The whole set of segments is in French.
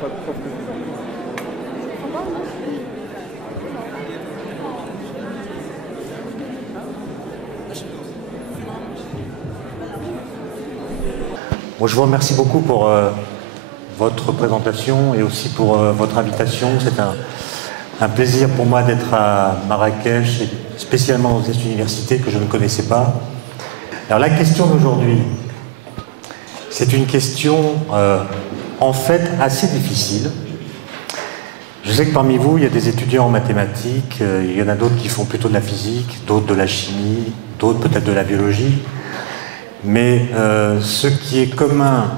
Bon, je vous remercie beaucoup pour votre présentation et aussi pour votre invitation. C'est un plaisir pour moi d'être à Marrakech, et spécialement dans cette université que je ne connaissais pas. Alors la question d'aujourd'hui, c'est une question en fait assez difficile. Je sais que parmi vous, il y a des étudiants en mathématiques, il y en a d'autres qui font plutôt de la physique, d'autres de la chimie, d'autres peut-être de la biologie. Mais ce qui est commun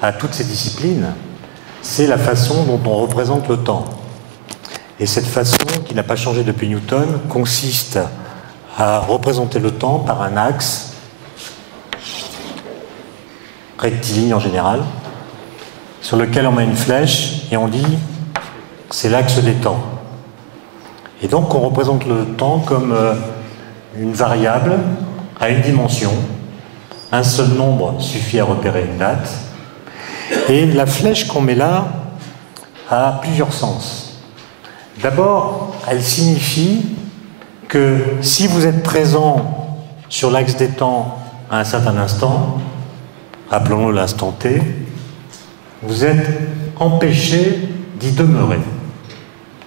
à toutes ces disciplines, c'est la façon dont on représente le temps. Et cette façon, qui n'a pas changé depuis Newton, consiste à représenter le temps par un axe, rectiligne en général, sur lequel on met une flèche et on dit c'est l'axe des temps. Et donc on représente le temps comme une variable à une dimension. Un seul nombre suffit à repérer une date. Et la flèche qu'on met là a plusieurs sens. D'abord, elle signifie que si vous êtes présent sur l'axe des temps à un certain instant, appelons-le l'instant T, vous êtes empêché d'y demeurer.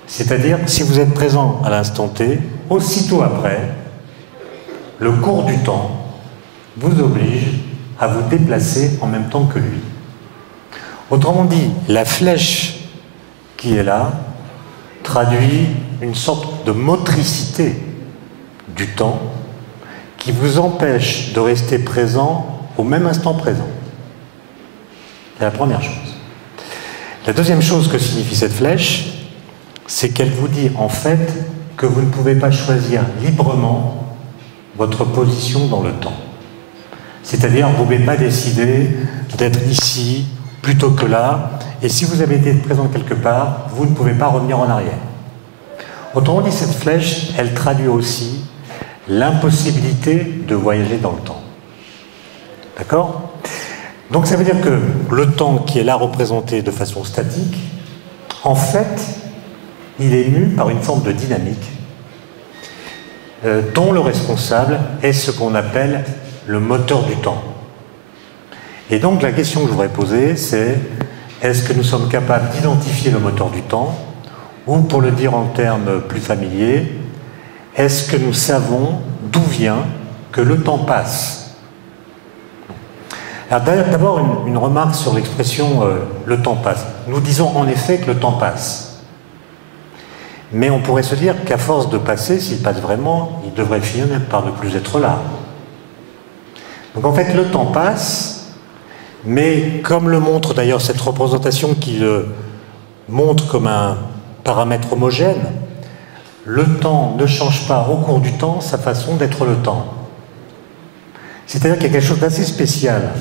C'est-à-dire, si vous êtes présent à l'instant T, aussitôt après, le cours du temps vous oblige à vous déplacer en même temps que lui. Autrement dit, la flèche qui est là traduit une sorte de motricité du temps qui vous empêche de rester présent au même instant présent. C'est la première chose. La deuxième chose que signifie cette flèche, c'est qu'elle vous dit en fait que vous ne pouvez pas choisir librement votre position dans le temps. C'est-à-dire, vous ne pouvez pas décider d'être ici plutôt que là, et si vous avez été présent quelque part, vous ne pouvez pas revenir en arrière. Autrement dit, cette flèche, elle traduit aussi l'impossibilité de voyager dans le temps. D'accord ? Donc ça veut dire que le temps qui est là représenté de façon statique, en fait, il est mu par une forme de dynamique dont le responsable est ce qu'on appelle le moteur du temps. Et donc la question que je voudrais poser, c'est est-ce que nous sommes capables d'identifier le moteur du temps, ou pour le dire en termes plus familiers, est-ce que nous savons d'où vient que le temps passe? Alors d'abord une remarque sur l'expression le temps passe. Nous disons en effet que le temps passe. Mais on pourrait se dire qu'à force de passer, s'il passe vraiment, il devrait finir par ne plus être là. Donc en fait, le temps passe, mais comme le montre d'ailleurs cette représentation qui le montre comme un paramètre homogène, le temps ne change pas au cours du temps sa façon d'être le temps. C'est-à-dire qu'il y a quelque chose d'assez spécial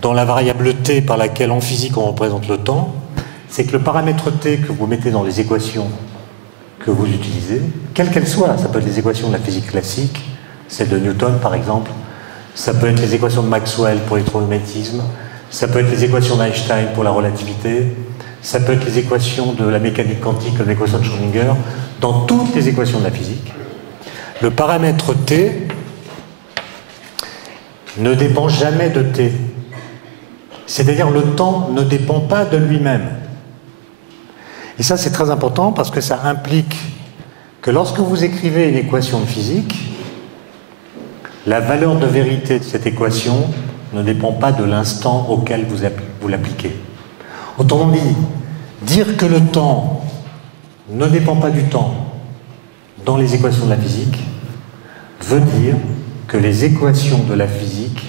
dans la variable t par laquelle en physique on représente le temps, c'est que le paramètre t que vous mettez dans les équations que vous utilisez, quelles qu'elles soient, ça peut être les équations de la physique classique, celle de Newton par exemple, ça peut être les équations de Maxwell pour l'électromagnétisme, ça peut être les équations d'Einstein pour la relativité, ça peut être les équations de la mécanique quantique comme l'équation de Schrödinger. Dans toutes les équations de la physique, le paramètre t ne dépend jamais de t. C'est-à-dire le temps ne dépend pas de lui-même. Et ça c'est très important parce que ça implique que lorsque vous écrivez une équation de physique, la valeur de vérité de cette équation ne dépend pas de l'instant auquel vous l'appliquez. Autrement dit, dire que le temps ne dépend pas du temps dans les équations de la physique veut dire que les équations de la physique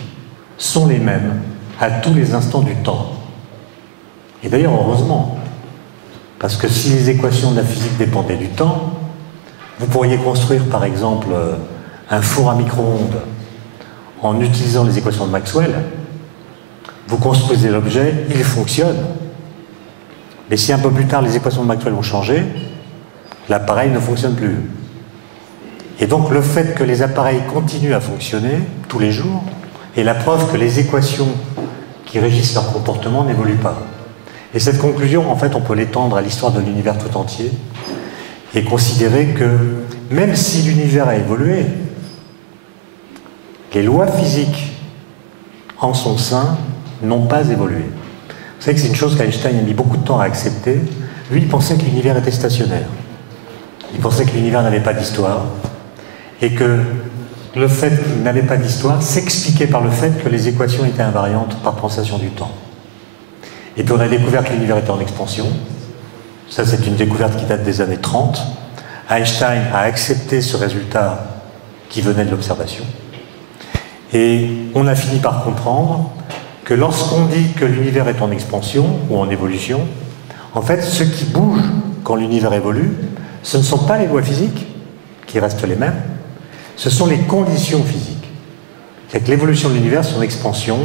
sont les mêmes à tous les instants du temps. Et d'ailleurs, heureusement, parce que si les équations de la physique dépendaient du temps, vous pourriez construire par exemple un four à micro-ondes en utilisant les équations de Maxwell. Vous construisez l'objet, il fonctionne. Mais si un peu plus tard les équations de Maxwell ont changé, l'appareil ne fonctionne plus. Et donc le fait que les appareils continuent à fonctionner tous les jours est la preuve que les équations qui régissent leur comportement n'évoluent pas. Et cette conclusion, en fait, on peut l'étendre à l'histoire de l'univers tout entier et considérer que même si l'univers a évolué, les lois physiques en son sein n'ont pas évolué. Vous savez que c'est une chose qu'Einstein a mis beaucoup de temps à accepter. Lui, il pensait que l'univers était stationnaire. Il pensait que l'univers n'avait pas d'histoire et que le fait qu'il n'avait pas d'histoire s'expliquait par le fait que les équations étaient invariantes par translation du temps. Et puis on a découvert que l'univers était en expansion. Ça, c'est une découverte qui date des années 30. Einstein a accepté ce résultat qui venait de l'observation. Et on a fini par comprendre que lorsqu'on dit que l'univers est en expansion ou en évolution, en fait, ce qui bouge quand l'univers évolue, ce ne sont pas les lois physiques, qui restent les mêmes, ce sont les conditions physiques. C'est que l'évolution de l'univers, son expansion,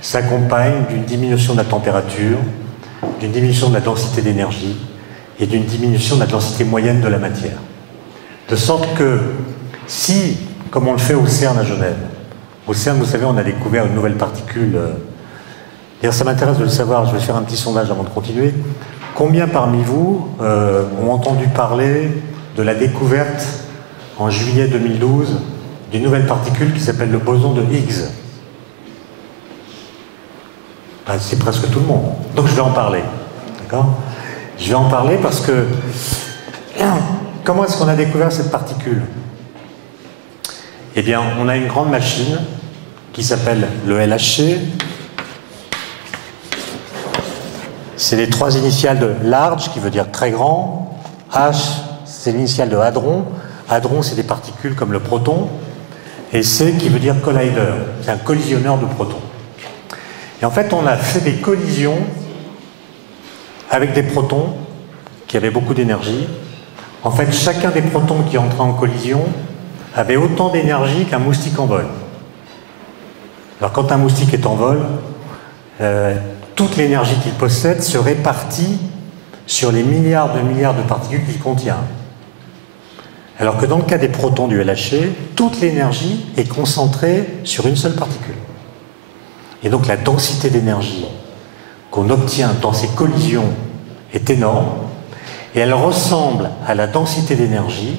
s'accompagne d'une diminution de la température, d'une diminution de la densité d'énergie et d'une diminution de la densité moyenne de la matière. De sorte que si, comme on le fait au CERN à Genève, au CERN, vous savez, on a découvert une nouvelle particule. D'ailleurs, ça m'intéresse de le savoir, je vais faire un petit sondage avant de continuer. Combien parmi vous ont entendu parler de la découverte en juillet 2012 d'une nouvelle particule qui s'appelle le boson de Higgs? Ben, c'est presque tout le monde. Donc je vais en parler. D'accord? Je vais en parler parce que comment est-ce qu'on a découvert cette particule? Eh bien, on a une grande machine qui s'appelle le LHC. C'est les trois initiales de large, qui veut dire très grand. H, c'est l'initiale de hadron. Hadron, c'est des particules comme le proton. Et C, qui veut dire collider. C'est un collisionneur de protons. Et en fait, on a fait des collisions avec des protons qui avaient beaucoup d'énergie. En fait, chacun des protons qui entrait en collision avait autant d'énergie qu'un moustique en vol. Alors, quand un moustique est en vol, toute l'énergie qu'il possède se répartit sur les milliards de particules qu'il contient. Alors que dans le cas des protons du LHC, toute l'énergie est concentrée sur une seule particule. Et donc la densité d'énergie qu'on obtient dans ces collisions est énorme, et elle ressemble à la densité d'énergie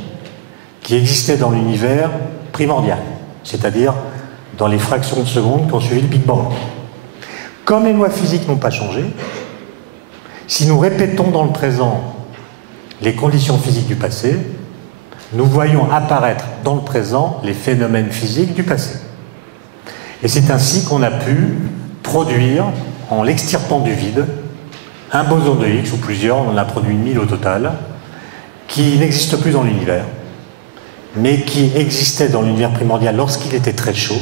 qui existait dans l'univers primordial, c'est-à-dire dans les fractions de seconde qui ont suivi le Big Bang. Comme les lois physiques n'ont pas changé, si nous répétons dans le présent les conditions physiques du passé, nous voyons apparaître dans le présent les phénomènes physiques du passé. Et c'est ainsi qu'on a pu produire, en l'extirpant du vide, un boson de Higgs, ou plusieurs, on en a produit 1000 au total, qui n'existe plus dans l'univers, mais qui existait dans l'univers primordial lorsqu'il était très chaud,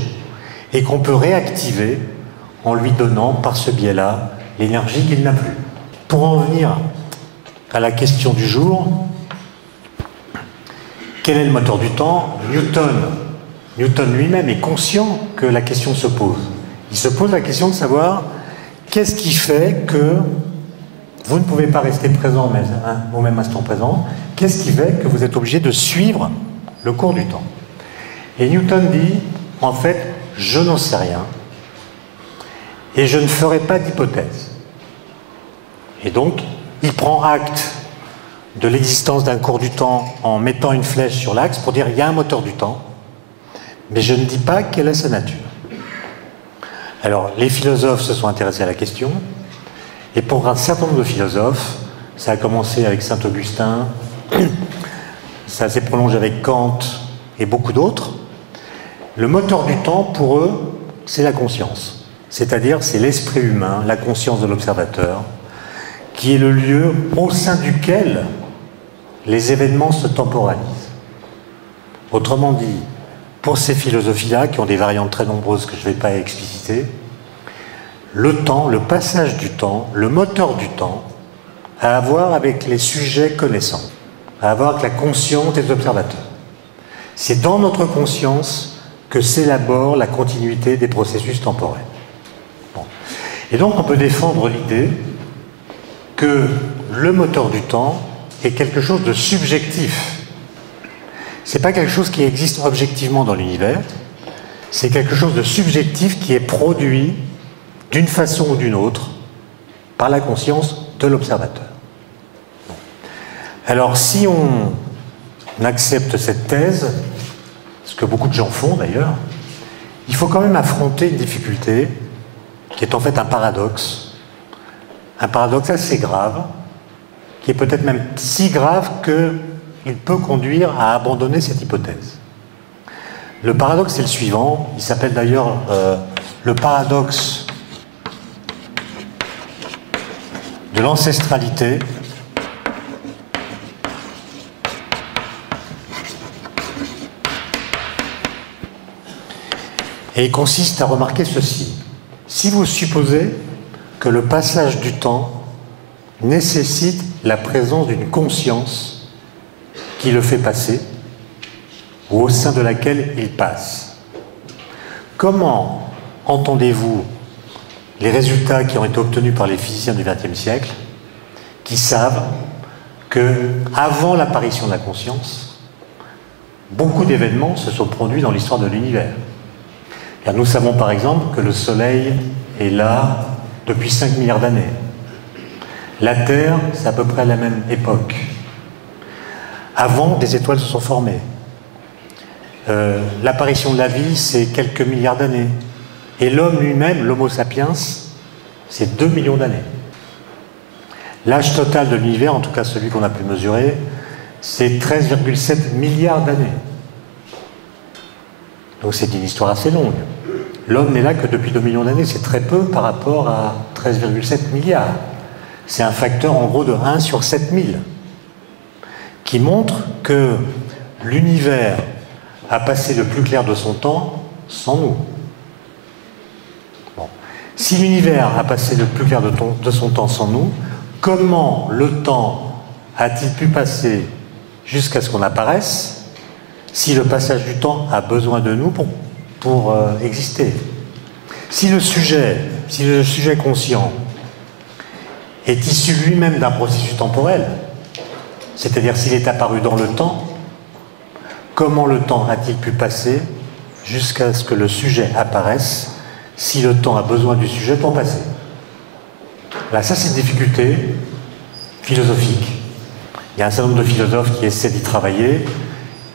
et qu'on peut réactiver en lui donnant, par ce biais-là, l'énergie qu'il n'a plus. Pour en venir à la question du jour, quel est le moteur du temps? Newton lui-même est conscient que la question se pose. Il se pose la question de savoir qu'est-ce qui fait que vous ne pouvez pas rester présent au même instant présent, qu'est-ce qui fait que vous êtes obligé de suivre le cours du temps. Et Newton dit, en fait, je n'en sais rien et je ne ferai pas d'hypothèse. Et donc, il prend acte de l'existence d'un cours du temps en mettant une flèche sur l'axe pour dire il y a un moteur du temps, mais je ne dis pas quelle est sa nature. Alors, les philosophes se sont intéressés à la question, et pour un certain nombre de philosophes, ça a commencé avec Saint-Augustin, ça s'est prolongé avec Kant et beaucoup d'autres, le moteur du temps, pour eux, c'est la conscience. C'est-à-dire, c'est l'esprit humain, la conscience de l'observateur, qui est le lieu au sein duquel les événements se temporalisent. Autrement dit, pour ces philosophies-là, qui ont des variantes très nombreuses que je ne vais pas expliciter, le temps, le passage du temps, le moteur du temps, a à voir avec les sujets connaissants, a à voir avec la conscience des observateurs. C'est dans notre conscience que s'élabore la continuité des processus temporels. Bon. Et donc on peut défendre l'idée que le moteur du temps est quelque chose de subjectif. Ce n'est pas quelque chose qui existe objectivement dans l'univers, c'est quelque chose de subjectif qui est produit d'une façon ou d'une autre par la conscience de l'observateur. Alors si on accepte cette thèse, ce que beaucoup de gens font d'ailleurs, il faut quand même affronter une difficulté qui est en fait un paradoxe assez grave, qui est peut-être même si grave qu'il peut conduire à abandonner cette hypothèse. Le paradoxe est le suivant, il s'appelle d'ailleurs le paradoxe de l'ancestralité. Et il consiste à remarquer ceci. Si vous supposez que le passage du temps nécessite la présence d'une conscience qui le fait passer, ou au sein de laquelle il passe, comment entendez-vous les résultats qui ont été obtenus par les physiciens du XXe siècle, qui savent qu'avant l'apparition de la conscience, beaucoup d'événements se sont produits dans l'histoire de l'univers? Car nous savons par exemple que le Soleil est là depuis 5 milliards d'années. La Terre, c'est à peu près à la même époque. Avant, des étoiles se sont formées. L'apparition de la vie, c'est quelques milliards d'années. Et l'homme lui-même, l'Homo sapiens, c'est 2 millions d'années. L'âge total de l'univers, en tout cas celui qu'on a pu mesurer, c'est 13,7 milliards d'années. Donc c'est une histoire assez longue. L'homme n'est là que depuis 2 millions d'années, c'est très peu par rapport à 13,7 milliards. C'est un facteur en gros de 1 sur 7000, qui montre que l'univers a passé le plus clair de son temps sans nous. Bon. Si l'univers a passé le plus clair de son temps sans nous, comment le temps a-t-il pu passer jusqu'à ce qu'on apparaisse si le passage du temps a besoin de nous pour exister? Si le sujet conscient est issu lui-même d'un processus temporel, c'est-à-dire s'il est apparu dans le temps, comment le temps a-t-il pu passer jusqu'à ce que le sujet apparaisse si le temps a besoin du sujet pour passer? Là, ça c'est une difficulté philosophique. Il y a un certain nombre de philosophes qui essaient d'y travailler,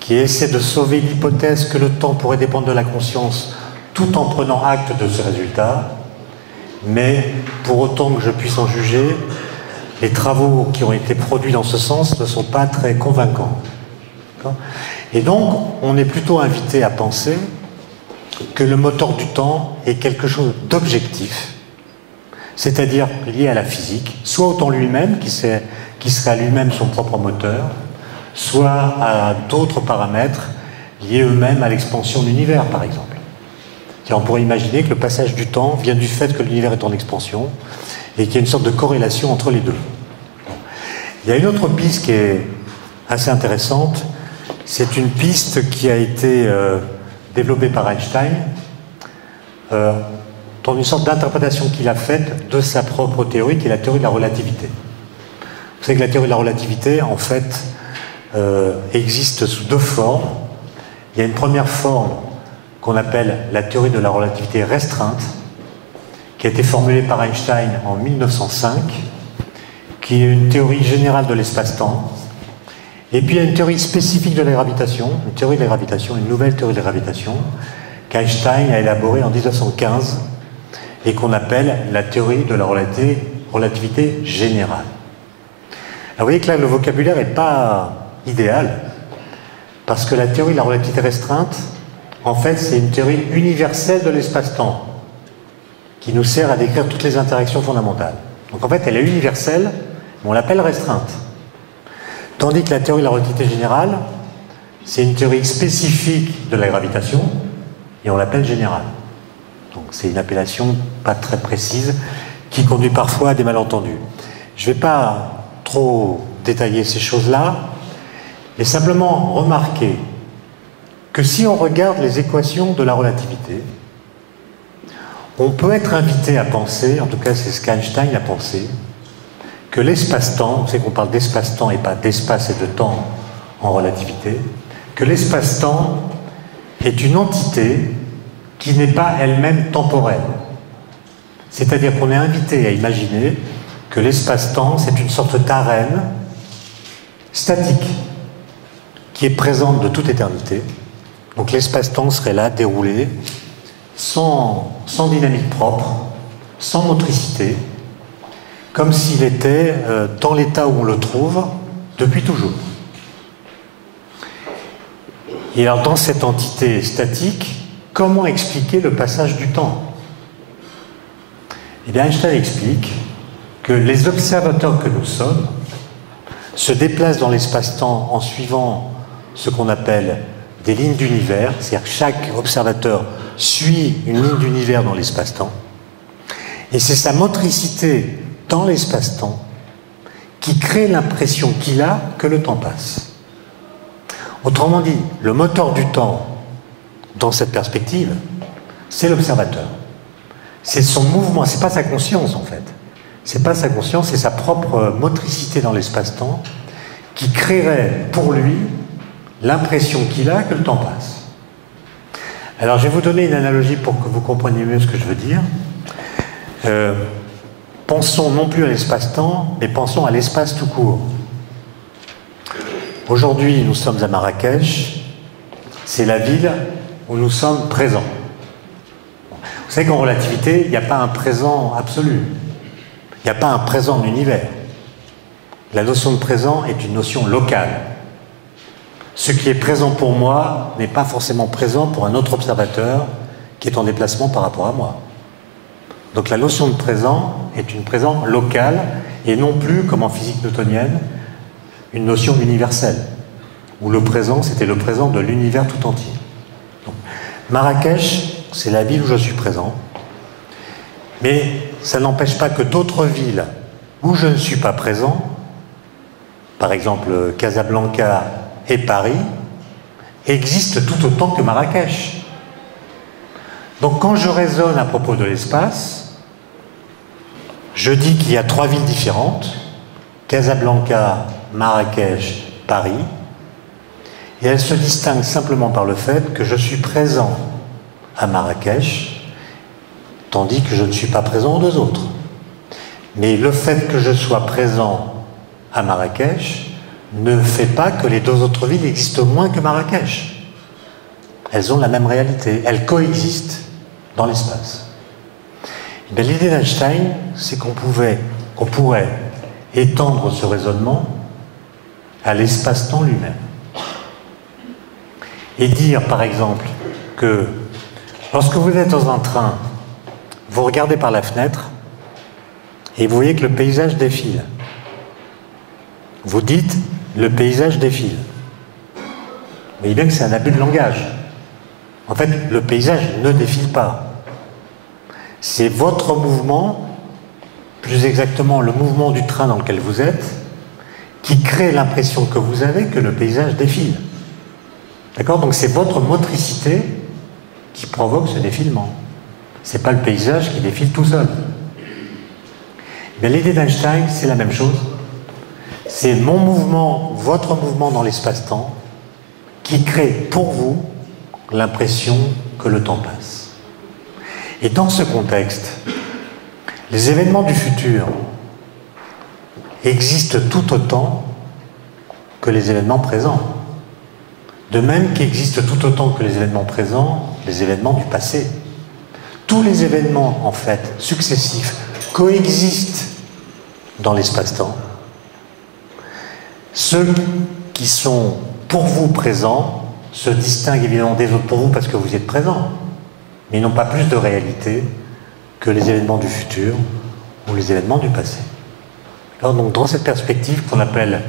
qui essaie de sauver l'hypothèse que le temps pourrait dépendre de la conscience tout en prenant acte de ce résultat, mais pour autant que je puisse en juger, les travaux qui ont été produits dans ce sens ne sont pas très convaincants. Et donc, on est plutôt invité à penser que le moteur du temps est quelque chose d'objectif, c'est-à-dire lié à la physique, soit au temps lui-même, qui serait lui-même son propre moteur, soit à d'autres paramètres liés eux-mêmes à l'expansion de l'univers, par exemple. On pourrait imaginer que le passage du temps vient du fait que l'univers est en expansion et qu'il y a une sorte de corrélation entre les deux. Il y a une autre piste qui est assez intéressante, c'est une piste qui a été développée par Einstein dans une sorte d'interprétation qu'il a faite de sa propre théorie, qui est la théorie de la relativité. Vous savez que la théorie de la relativité, en fait, existe sous 2 formes. Il y a une première forme qu'on appelle la théorie de la relativité restreinte, qui a été formulée par Einstein en 1905, qui est une théorie générale de l'espace-temps. Et puis il y a une théorie spécifique de la gravitation, une théorie de la gravitation, une nouvelle théorie de la gravitation, qu'Einstein a élaborée en 1915 et qu'on appelle la théorie de la relativité générale. Alors vous voyez que là, le vocabulaire n'est pas idéal, parce que la théorie de la relativité restreinte, en fait, c'est une théorie universelle de l'espace-temps, qui nous sert à décrire toutes les interactions fondamentales. Donc en fait, elle est universelle, mais on l'appelle restreinte. Tandis que la théorie de la relativité générale, c'est une théorie spécifique de la gravitation, et on l'appelle générale. Donc c'est une appellation pas très précise, qui conduit parfois à des malentendus. Je ne vais pas trop détailler ces choses-là, mais simplement remarquer que si on regarde les équations de la relativité, on peut être invité à penser, en tout cas c'est ce qu'Einstein a pensé, que l'espace-temps, vous savez qu'on parle d'espace-temps et pas d'espace et de temps en relativité, que l'espace-temps est une entité qui n'est pas elle-même temporelle. C'est-à-dire qu'on est invité à imaginer que l'espace-temps, c'est une sorte d'arène statique qui est présente de toute éternité. Donc l'espace-temps serait là, déroulé, sans dynamique propre, sans motricité, comme s'il était dans l'état où on le trouve depuis toujours. Et alors dans cette entité statique, comment expliquer le passage du temps? Eh bien Einstein explique que les observateurs que nous sommes se déplacent dans l'espace-temps en suivant ce qu'on appelle des lignes d'univers, c'est-à-dire que chaque observateur suit une ligne d'univers dans l'espace-temps, et c'est sa motricité dans l'espace-temps qui crée l'impression qu'il a que le temps passe. Autrement dit, le moteur du temps dans cette perspective, c'est l'observateur. C'est son mouvement, c'est pas sa conscience en fait. C'est pas sa conscience, c'est sa propre motricité dans l'espace-temps qui créerait pour lui l'impression qu'il a que le temps passe. Alors je vais vous donner une analogie pour que vous compreniez mieux ce que je veux dire. Pensons non plus à l'espace-temps, mais pensons à l'espace tout court. Aujourd'hui, nous sommes à Marrakech, c'est la ville où nous sommes présents. Vous savez qu'en relativité, il n'y a pas un présent absolu. Il n'y a pas un présent en univers. La notion de présent est une notion locale. Ce qui est présent pour moi n'est pas forcément présent pour un autre observateur qui est en déplacement par rapport à moi. Donc la notion de présent est une présence locale et non plus, comme en physique newtonienne, une notion universelle, où le présent, c'était le présent de l'univers tout entier. Donc, Marrakech, c'est la ville où je suis présent, mais ça n'empêche pas que d'autres villes où je ne suis pas présent, par exemple Casablanca et Paris, existent tout autant que Marrakech. Donc quand je raisonne à propos de l'espace, je dis qu'il y a trois villes différentes, Casablanca, Marrakech, Paris, et elles se distinguent simplement par le fait que je suis présent à Marrakech, tandis que je ne suis pas présent aux deux autres. Mais le fait que je sois présent à Marrakech ne fait pas que les deux autres villes existent moins que Marrakech. Elles ont la même réalité, elles coexistent dans l'espace. L'idée d'Einstein, c'est qu'on pourrait étendre ce raisonnement à l'espace-temps lui-même. Et dire, par exemple, que lorsque vous êtes dans un train, vous regardez par la fenêtre et vous voyez que le paysage défile. Vous dites, le paysage défile. Vous voyez bien que c'est un abus de langage. En fait, le paysage ne défile pas. C'est votre mouvement, plus exactement le mouvement du train dans lequel vous êtes, qui crée l'impression que vous avez que le paysage défile. D'accord? Donc c'est votre motricité qui provoque ce défilement. C'est pas le paysage qui défile tout seul. Mais l'idée d'Einstein, c'est la même chose. C'est mon mouvement, votre mouvement dans l'espace-temps, qui crée pour vous l'impression que le temps passe. Et dans ce contexte, les événements du futur existent tout autant que les événements présents. De même qu'existent tout autant que les événements présents, les événements du passé. Tous les événements, en fait, successifs, coexistent dans l'espace-temps. Ceux qui sont pour vous présents se distinguent évidemment des autres pour vous parce que vous êtes présents, mais ils n'ont pas plus de réalité que les événements du futur ou les événements du passé. Alors donc dans cette perspective qu'on appelle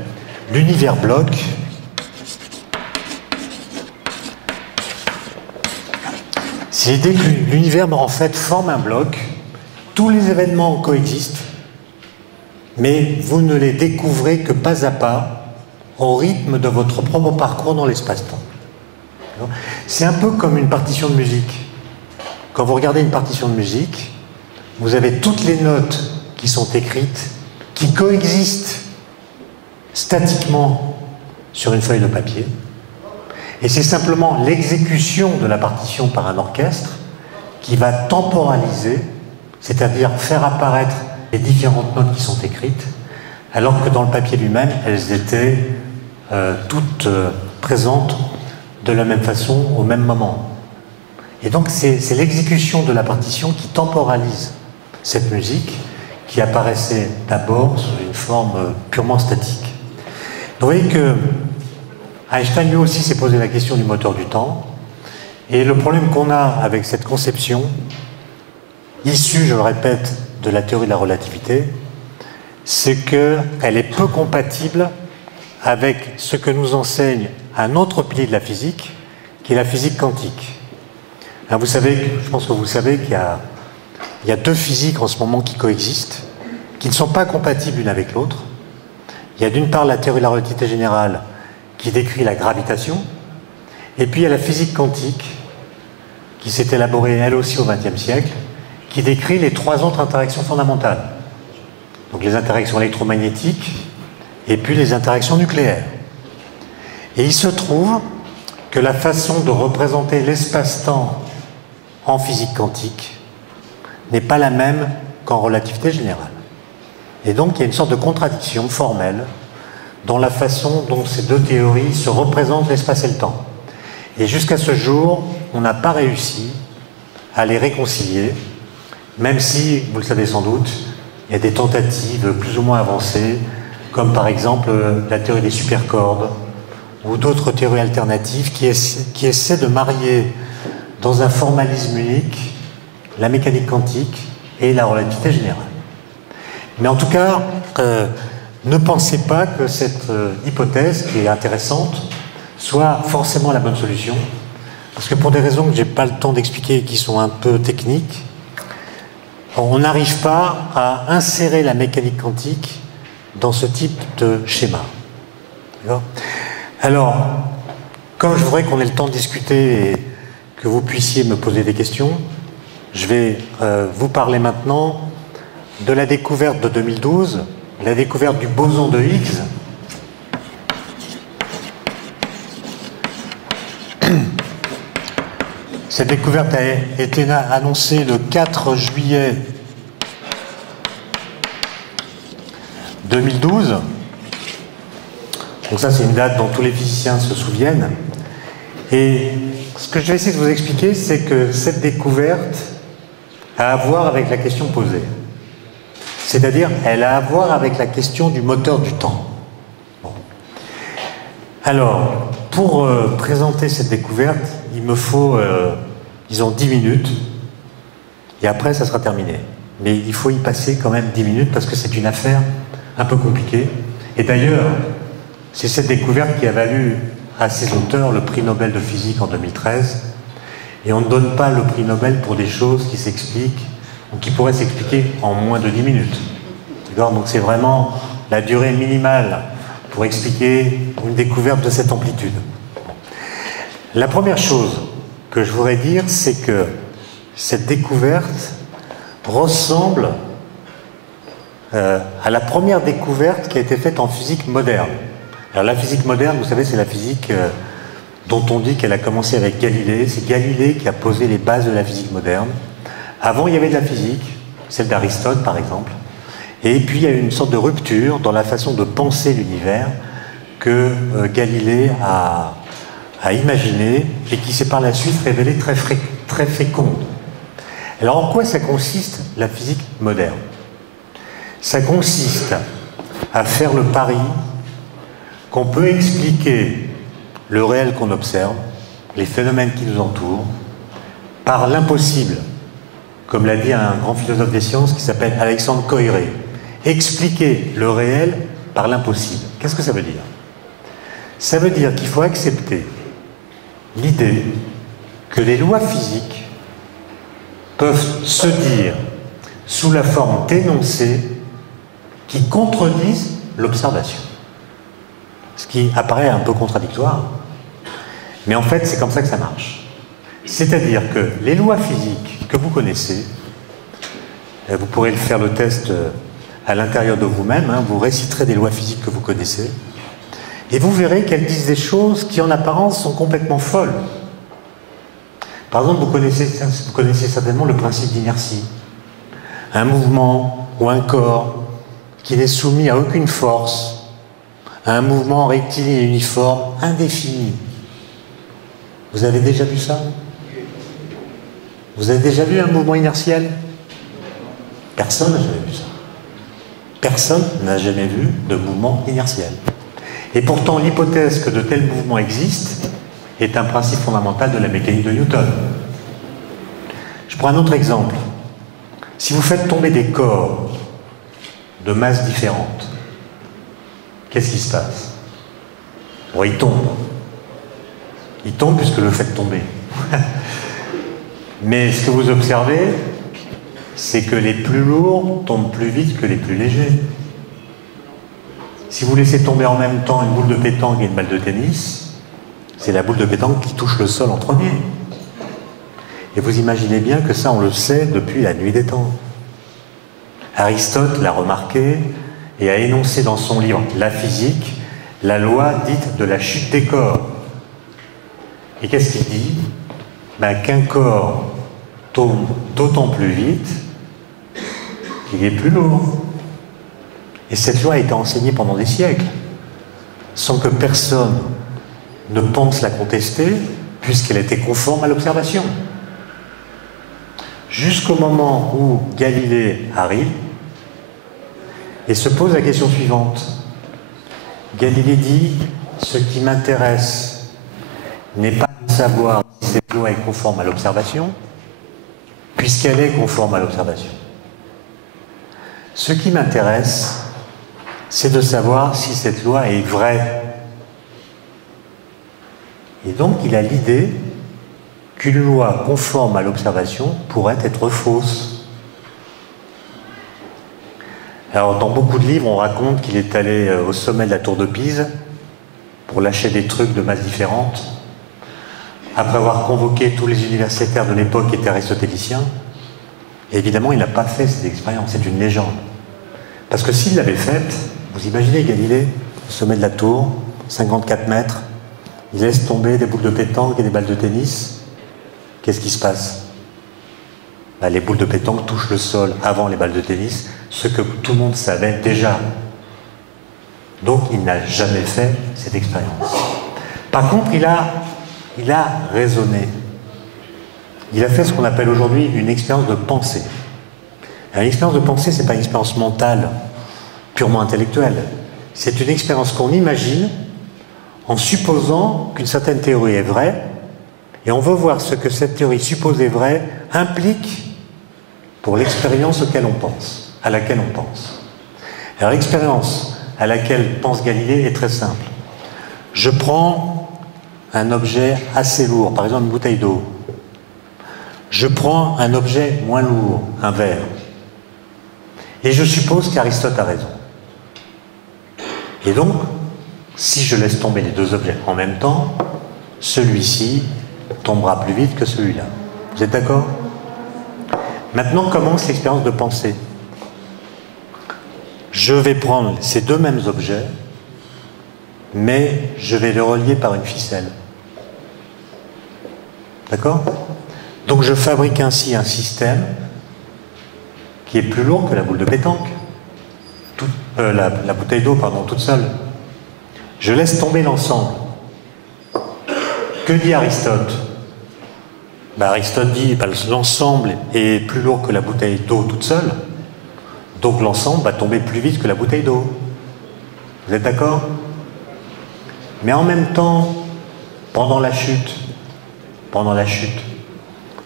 l'univers bloc, c'est l'idée que l'univers en fait forme un bloc, tous les événements coexistent, mais vous ne les découvrez que pas à pas au rythme de votre propre parcours dans l'espace-temps. C'est un peu comme une partition de musique. Quand vous regardez une partition de musique, vous avez toutes les notes qui sont écrites, qui coexistent statiquement sur une feuille de papier, et c'est simplement l'exécution de la partition par un orchestre qui va temporaliser, c'est-à-dire faire apparaître les différentes notes qui sont écrites, alors que dans le papier lui-même, elles étaient toutes présentes de la même façon au même moment. Et donc c'est l'exécution de la partition qui temporalise cette musique qui apparaissait d'abord sous une forme purement statique. Donc vous voyez que Einstein lui aussi s'est posé la question du moteur du temps, et le problème qu'on a avec cette conception, issue, je le répète, de la théorie de la relativité, c'est qu'elle est peu compatible avec ce que nous enseigne un autre pilier de la physique, qui est la physique quantique. Alors vous savez, je pense que vous savez qu'il y a deux physiques en ce moment qui coexistent, qui ne sont pas compatibles l'une avec l'autre. Il y a d'une part la théorie de la relativité générale qui décrit la gravitation, et puis il y a la physique quantique qui s'est élaborée elle aussi au XXe siècle, qui décrit les trois autres interactions fondamentales. Donc les interactions électromagnétiques et puis les interactions nucléaires. Et il se trouve que la façon de représenter l'espace-temps en physique quantique n'est pas la même qu'en relativité générale. Et donc il y a une sorte de contradiction formelle dans la façon dont ces deux théories se représentent l'espace et le temps. Et jusqu'à ce jour, on n'a pas réussi à les réconcilier, même si, vous le savez sans doute, il y a des tentatives plus ou moins avancées, comme par exemple la théorie des supercordes, ou d'autres théories alternatives qui essaient de marier dans un formalisme unique la mécanique quantique et la relativité générale. Mais en tout cas, ne pensez pas que cette hypothèse, qui est intéressante, soit forcément la bonne solution, parce que pour des raisons que je n'ai pas le temps d'expliquer et qui sont un peu techniques, on n'arrive pas à insérer la mécanique quantique dans ce type de schéma. Alors, comme je voudrais qu'on ait le temps de discuter et que vous puissiez me poser des questions, je vais vous parler maintenant de la découverte de 2012, la découverte du boson de Higgs. Cette découverte a été annoncée le 4 juillet 2012. Donc ça, c'est une date dont tous les physiciens se souviennent. Et ce que je vais essayer de vous expliquer, c'est que cette découverte a à voir avec la question posée. C'est-à-dire, elle a à voir avec la question du moteur du temps. Bon. Alors, pour présenter cette découverte, il me faut, disons, 10 minutes, et après, ça sera terminé. Mais il faut y passer quand même 10 minutes, parce que c'est une affaire un peu compliquée. Et d'ailleurs, c'est cette découverte qui a valu à ses auteurs le prix Nobel de physique en 2013. Et on ne donne pas le prix Nobel pour des choses qui s'expliquent, ou qui pourraient s'expliquer en moins de 10 minutes. D'accord ? Donc c'est vraiment la durée minimale pour expliquer une découverte de cette amplitude. La première chose que je voudrais dire, c'est que cette découverte ressemble à la première découverte qui a été faite en physique moderne. Alors la physique moderne, vous savez, c'est la physique dont on dit qu'elle a commencé avec Galilée. C'est Galilée qui a posé les bases de la physique moderne. Avant, il y avait de la physique, celle d'Aristote par exemple. Et puis il y a eu une sorte de rupture dans la façon de penser l'univers que Galilée a imaginé et qui s'est par la suite révélée très féconde. Alors en quoi ça consiste la physique moderne ? Ça consiste à faire le pari qu'on peut expliquer le réel qu'on observe, les phénomènes qui nous entourent, par l'impossible, comme l'a dit un grand philosophe des sciences qui s'appelle Alexandre Koyré. Expliquer le réel par l'impossible. Qu'est-ce que ça veut dire ? Ça veut dire qu'il faut accepter l'idée que les lois physiques peuvent se dire sous la forme d'énoncés qui contredisent l'observation. Ce qui apparaît un peu contradictoire, mais en fait c'est comme ça que ça marche. C'est-à-dire que les lois physiques que vous connaissez, vous pourrez faire le test à l'intérieur de vous-même, hein, vous réciterez des lois physiques que vous connaissez, et vous verrez qu'elles disent des choses qui en apparence sont complètement folles. Par exemple, vous connaissez certainement le principe d'inertie. Un mouvement ou un corps qui n'est soumis à aucune force, à un mouvement rectiligne et uniforme indéfini. Vous avez déjà vu ça? Vous avez déjà vu un mouvement inertiel? Personne n'a jamais vu ça. Personne n'a jamais vu de mouvement inertiel. Et pourtant, l'hypothèse que de tels mouvements existent est un principe fondamental de la mécanique de Newton. Je prends un autre exemple. Si vous faites tomber des corps de masses différentes, qu'est-ce qui se passe? Bon, ils tombent. Ils tombent puisque le faites tomber. Mais ce que vous observez, c'est que les plus lourds tombent plus vite que les plus légers. Si vous laissez tomber en même temps une boule de pétanque et une balle de tennis, c'est la boule de pétanque qui touche le sol en premier. Et vous imaginez bien que ça, on le sait depuis la nuit des temps. Aristote l'a remarqué et a énoncé dans son livre « La physique » la loi dite de la chute des corps. Et qu'est-ce qu'il dit? Qu'un corps tombe d'autant plus vite qu'il est plus lourd. Et cette loi a été enseignée pendant des siècles, sans que personne ne pense la contester, puisqu'elle était conforme à l'observation. Jusqu'au moment où Galilée arrive et se pose la question suivante. Galilée dit « Ce qui m'intéresse n'est pas de savoir si cette loi est conforme à l'observation, puisqu'elle est conforme à l'observation. Ce qui m'intéresse, c'est de savoir si cette loi est vraie. » Et donc, il a l'idée qu'une loi conforme à l'observation pourrait être fausse. Alors, dans beaucoup de livres, on raconte qu'il est allé au sommet de la tour de Pise pour lâcher des trucs de masses différentes, après avoir convoqué tous les universitaires de l'époque qui étaient aristotéliciens. Et évidemment, il n'a pas fait cette expérience, c'est une légende. Parce que s'il l'avait faite, vous imaginez Galilée, au sommet de la tour, 54 mètres, il laisse tomber des boules de pétanque et des balles de tennis. Qu'est-ce qui se passe? Les boules de pétanque touchent le sol avant les balles de tennis, ce que tout le monde savait déjà. Donc il n'a jamais fait cette expérience. Par contre, il a raisonné. Il a fait ce qu'on appelle aujourd'hui une expérience de pensée. Une expérience de pensée, ce n'est pas une expérience mentale, purement intellectuelle. C'est une expérience qu'on imagine en supposant qu'une certaine théorie est vraie, et on veut voir ce que cette théorie supposée vraie implique pour l'expérience à laquelle on pense. Alors l'expérience à laquelle pense Galilée est très simple. Je prends un objet assez lourd, par exemple une bouteille d'eau. Je prends un objet moins lourd, un verre. Et je suppose qu'Aristote a raison. Et donc, si je laisse tomber les deux objets en même temps, celui-ci tombera plus vite que celui-là. Vous êtes d'accord? Maintenant commence l'expérience de pensée. Je vais prendre ces deux mêmes objets, mais je vais les relier par une ficelle. D'accord? Donc je fabrique ainsi un système qui est plus lourd que la boule de pétanque. La bouteille d'eau, pardon, toute seule. Je laisse tomber l'ensemble. Que dit Aristote? Aristote dit l'ensemble est plus lourd que la bouteille d'eau toute seule, donc l'ensemble va tomber plus vite que la bouteille d'eau. Vous êtes d'accord? Mais en même temps, pendant la chute,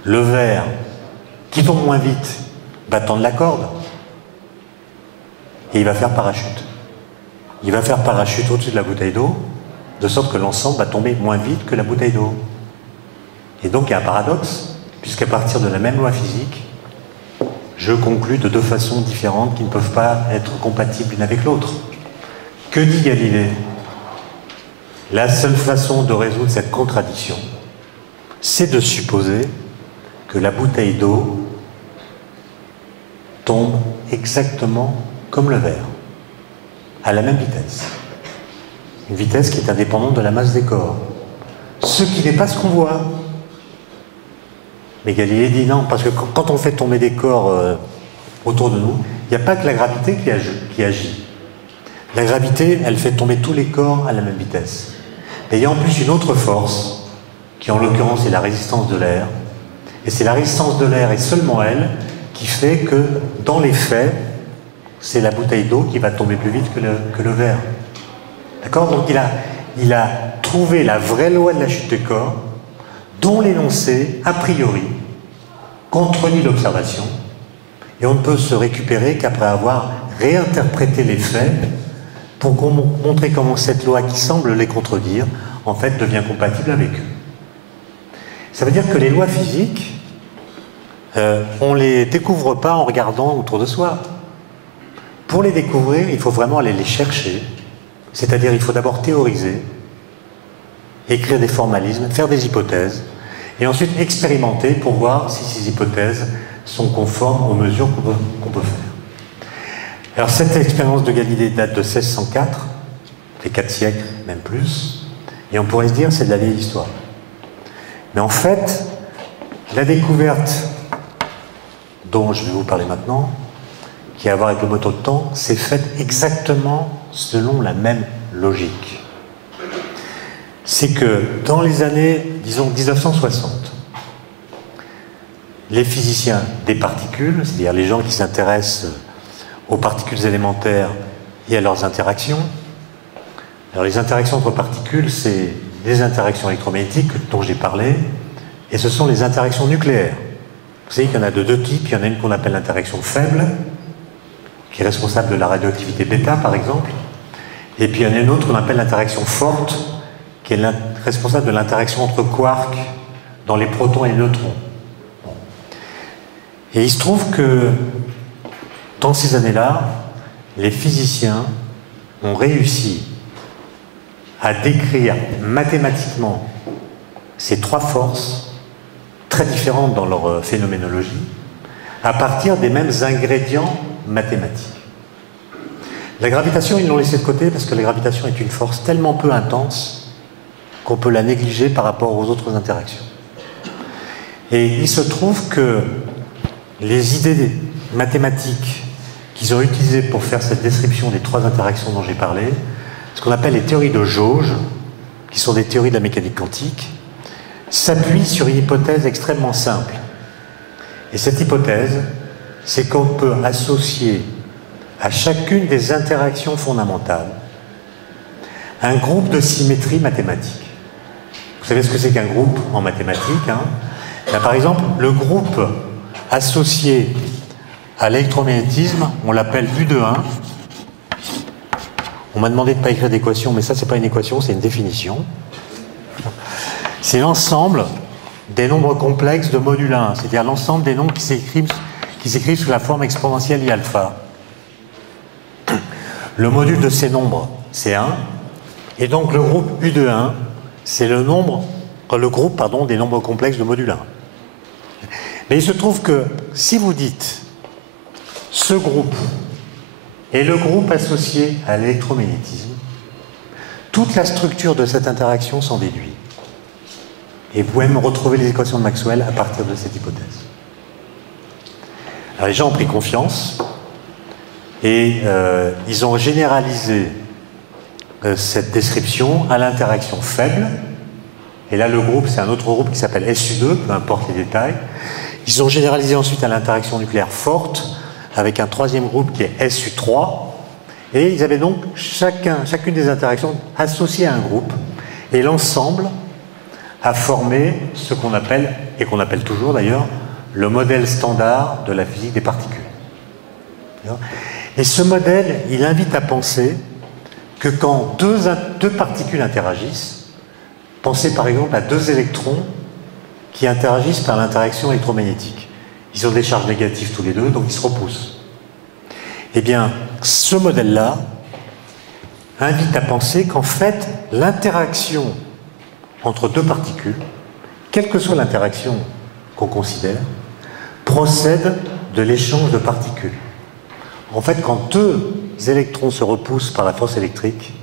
le verre qui tombe moins vite va tendre la corde et il va faire parachute. Il va faire parachute au-dessus de la bouteille d'eau, de sorte que l'ensemble va tomber moins vite que la bouteille d'eau. Et donc il y a un paradoxe, puisqu'à partir de la même loi physique, je conclus de deux façons différentes qui ne peuvent pas être compatibles l'une avec l'autre. Que dit Galilée? La seule façon de résoudre cette contradiction, c'est de supposer que la bouteille d'eau tombe exactement comme le verre, à la même vitesse. Une vitesse qui est indépendante de la masse des corps. Ce qui n'est pas ce qu'on voit. Mais Galilée dit non, parce que quand on fait tomber des corps autour de nous, il n'y a pas que la gravité qui agit. La gravité, elle fait tomber tous les corps à la même vitesse. Et il y a en plus une autre force, qui en l'occurrence est la résistance de l'air. Et c'est la résistance de l'air, et seulement elle, qui fait que, dans les faits, c'est la bouteille d'eau qui va tomber plus vite que le verre. D'accord? Donc il a trouvé la vraie loi de la chute des corps, dont l'énoncé, a priori, contredit l'observation, et on ne peut se récupérer qu'après avoir réinterprété les faits pour montrer comment cette loi qui semble les contredire, en fait, devient compatible avec eux. Ça veut dire que les lois physiques, on ne les découvre pas en regardant autour de soi. Pour les découvrir, il faut vraiment aller les chercher, c'est-à-dire il faut d'abord théoriser, écrire des formalismes, faire des hypothèses, et ensuite expérimenter pour voir si ces hypothèses sont conformes aux mesures qu'on peut faire. Alors cette expérience de Galilée date de 1604, fait 4 siècles, même plus, et on pourrait se dire c'est de la vieille histoire. Mais en fait, la découverte dont je vais vous parler maintenant, qui a à voir avec le moteur de temps, s'est faite exactement selon la même logique. C'est que dans les années, disons, 1960, les physiciens des particules, c'est-à-dire les gens qui s'intéressent aux particules élémentaires et à leurs interactions. Alors les interactions entre particules, c'est des interactions électromagnétiques dont j'ai parlé, et ce sont les interactions nucléaires. Vous savez qu'il y en a de 2 types. Il y en a une qu'on appelle l'interaction faible, qui est responsable de la radioactivité bêta, par exemple, et puis il y en a une autre qu'on appelle l'interaction forte, qui est responsable de l'interaction entre quarks dans les protons et les neutrons. Bon. Et il se trouve que dans ces années-là, les physiciens ont réussi à décrire mathématiquement ces 3 forces très différentes dans leur phénoménologie à partir des mêmes ingrédients mathématiques. La gravitation, ils l'ont laissée de côté parce que la gravitation est une force tellement peu intense qu'on peut la négliger par rapport aux autres interactions. Et il se trouve que les idées mathématiques qu'ils ont utilisées pour faire cette description des 3 interactions dont j'ai parlé, ce qu'on appelle les théories de jauge, qui sont des théories de la mécanique quantique, s'appuient sur une hypothèse extrêmement simple. Et cette hypothèse, c'est qu'on peut associer à chacune des interactions fondamentales un groupe de symétrie mathématique. Vous savez ce que c'est qu'un groupe en mathématiques, hein? Là, par exemple, le groupe associé à l'électromagnétisme, on l'appelle U de 1. On m'a demandé de ne pas écrire d'équation, mais ça, c'est pas une équation, c'est une définition. C'est l'ensemble des nombres complexes de module 1, c'est-à-dire l'ensemble des nombres qui s'écrivent sous la forme exponentielle I alpha. Le module de ces nombres, c'est 1, et donc le groupe U de 1, c'est le groupe des nombres complexes de module 1. Mais il se trouve que si vous dites ce groupe est le groupe associé à l'électromagnétisme, toute la structure de cette interaction s'en déduit. Et vous pouvez même retrouver les équations de Maxwell à partir de cette hypothèse. Alors les gens ont pris confiance et ils ont généralisé cette description à l'interaction faible. Et là, le groupe, c'est un autre groupe qui s'appelle SU2, peu importe les détails. Ils ont généralisé ensuite à l'interaction nucléaire forte, avec un 3e groupe qui est SU3. Et ils avaient donc chacune des interactions associées à un groupe. Et l'ensemble a formé ce qu'on appelle, et qu'on appelle toujours d'ailleurs, le modèle standard de la physique des particules. Et ce modèle, il invite à penser que quand deux particules interagissent, pensez par exemple à 2 électrons qui interagissent par l'interaction électromagnétique. Ils ont des charges négatives tous les deux, donc ils se repoussent. Eh bien, ce modèle-là invite à penser qu'en fait, l'interaction entre 2 particules, quelle que soit l'interaction qu'on considère, procède de l'échange de particules. En fait, quand 2 électrons se repoussent par la force électrique,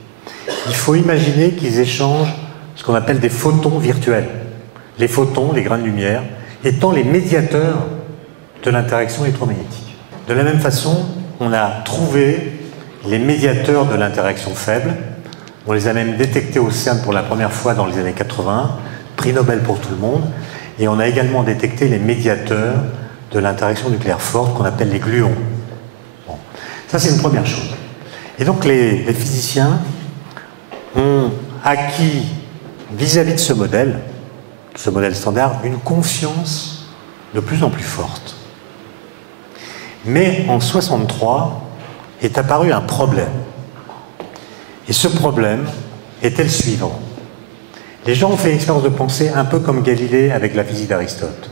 il faut imaginer qu'ils échangent ce qu'on appelle des photons virtuels. Les photons, les grains de lumière, étant les médiateurs de l'interaction électromagnétique. De la même façon, on a trouvé les médiateurs de l'interaction faible. On les a même détectés au CERN pour la première fois dans les années 80, prix Nobel pour tout le monde. Et on a également détecté les médiateurs de l'interaction nucléaire forte qu'on appelle les gluons. Bon. Ça, c'est une première chose. Et donc, les physiciens ont acquis, vis-à-vis de ce modèle standard, une confiance de plus en plus forte. Mais en 1963 est apparu un problème. Et ce problème était le suivant. Les gens ont fait l'expérience de penser un peu comme Galilée avec la physique d'Aristote.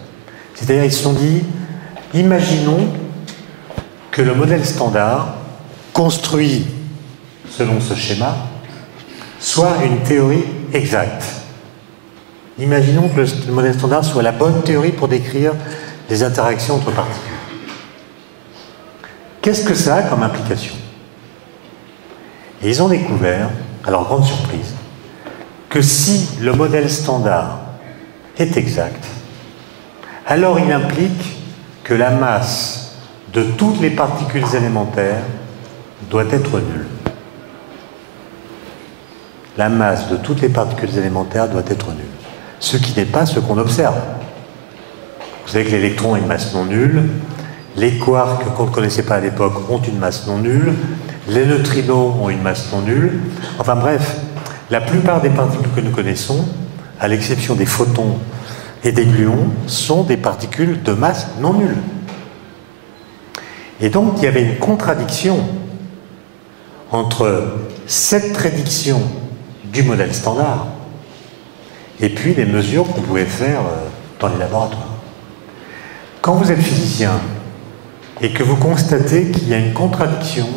C'est-à-dire, ils se sont dit, imaginons que le modèle standard, construit selon ce schéma, soit une théorie exacte. Imaginons que le modèle standard soit la bonne théorie pour décrire les interactions entre particules. Qu'est-ce que ça a comme implication? Et ils ont découvert, à leur grande surprise, que si le modèle standard est exact, alors il implique que la masse de toutes les particules élémentaires doit être nulle. La masse de toutes les particules élémentaires doit être nulle. Ce qui n'est pas ce qu'on observe. Vous savez que l'électron a une masse non nulle, les quarks qu'on ne connaissait pas à l'époque ont une masse non nulle, les neutrinos ont une masse non nulle. Enfin bref, la plupart des particules que nous connaissons, à l'exception des photons et des gluons, sont des particules de masse non nulle. Et donc il y avait une contradiction entre cette prédiction du modèle standard et puis les mesures qu'on pouvait faire dans les laboratoires. Quand vous êtes physicien et que vous constatez qu'il y a une contradiction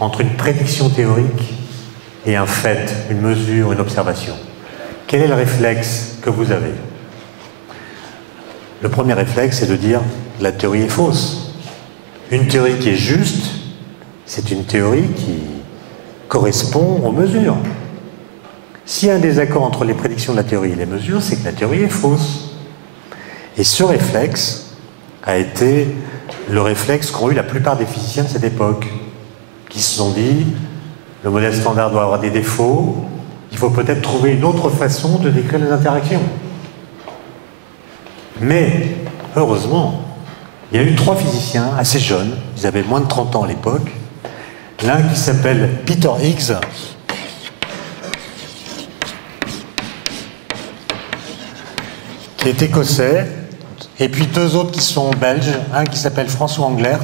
entre une prédiction théorique et un fait, une mesure, une observation, quel est le réflexe que vous avez? Le premier réflexe, c'est de dire la théorie est fausse. Une théorie qui est juste, c'est une théorie qui correspond aux mesures. S'il y a un désaccord entre les prédictions de la théorie et les mesures, c'est que la théorie est fausse. Et ce réflexe a été le réflexe qu'ont eu la plupart des physiciens de cette époque, qui se sont dit, le modèle standard doit avoir des défauts, il faut peut-être trouver une autre façon de décrire les interactions. Mais, heureusement, il y a eu 3 physiciens assez jeunes, ils avaient moins de 30 ans à l'époque, l'un qui s'appelle Peter Higgs, qui est écossais, et puis 2 autres qui sont belges, un qui s'appelle François Englert,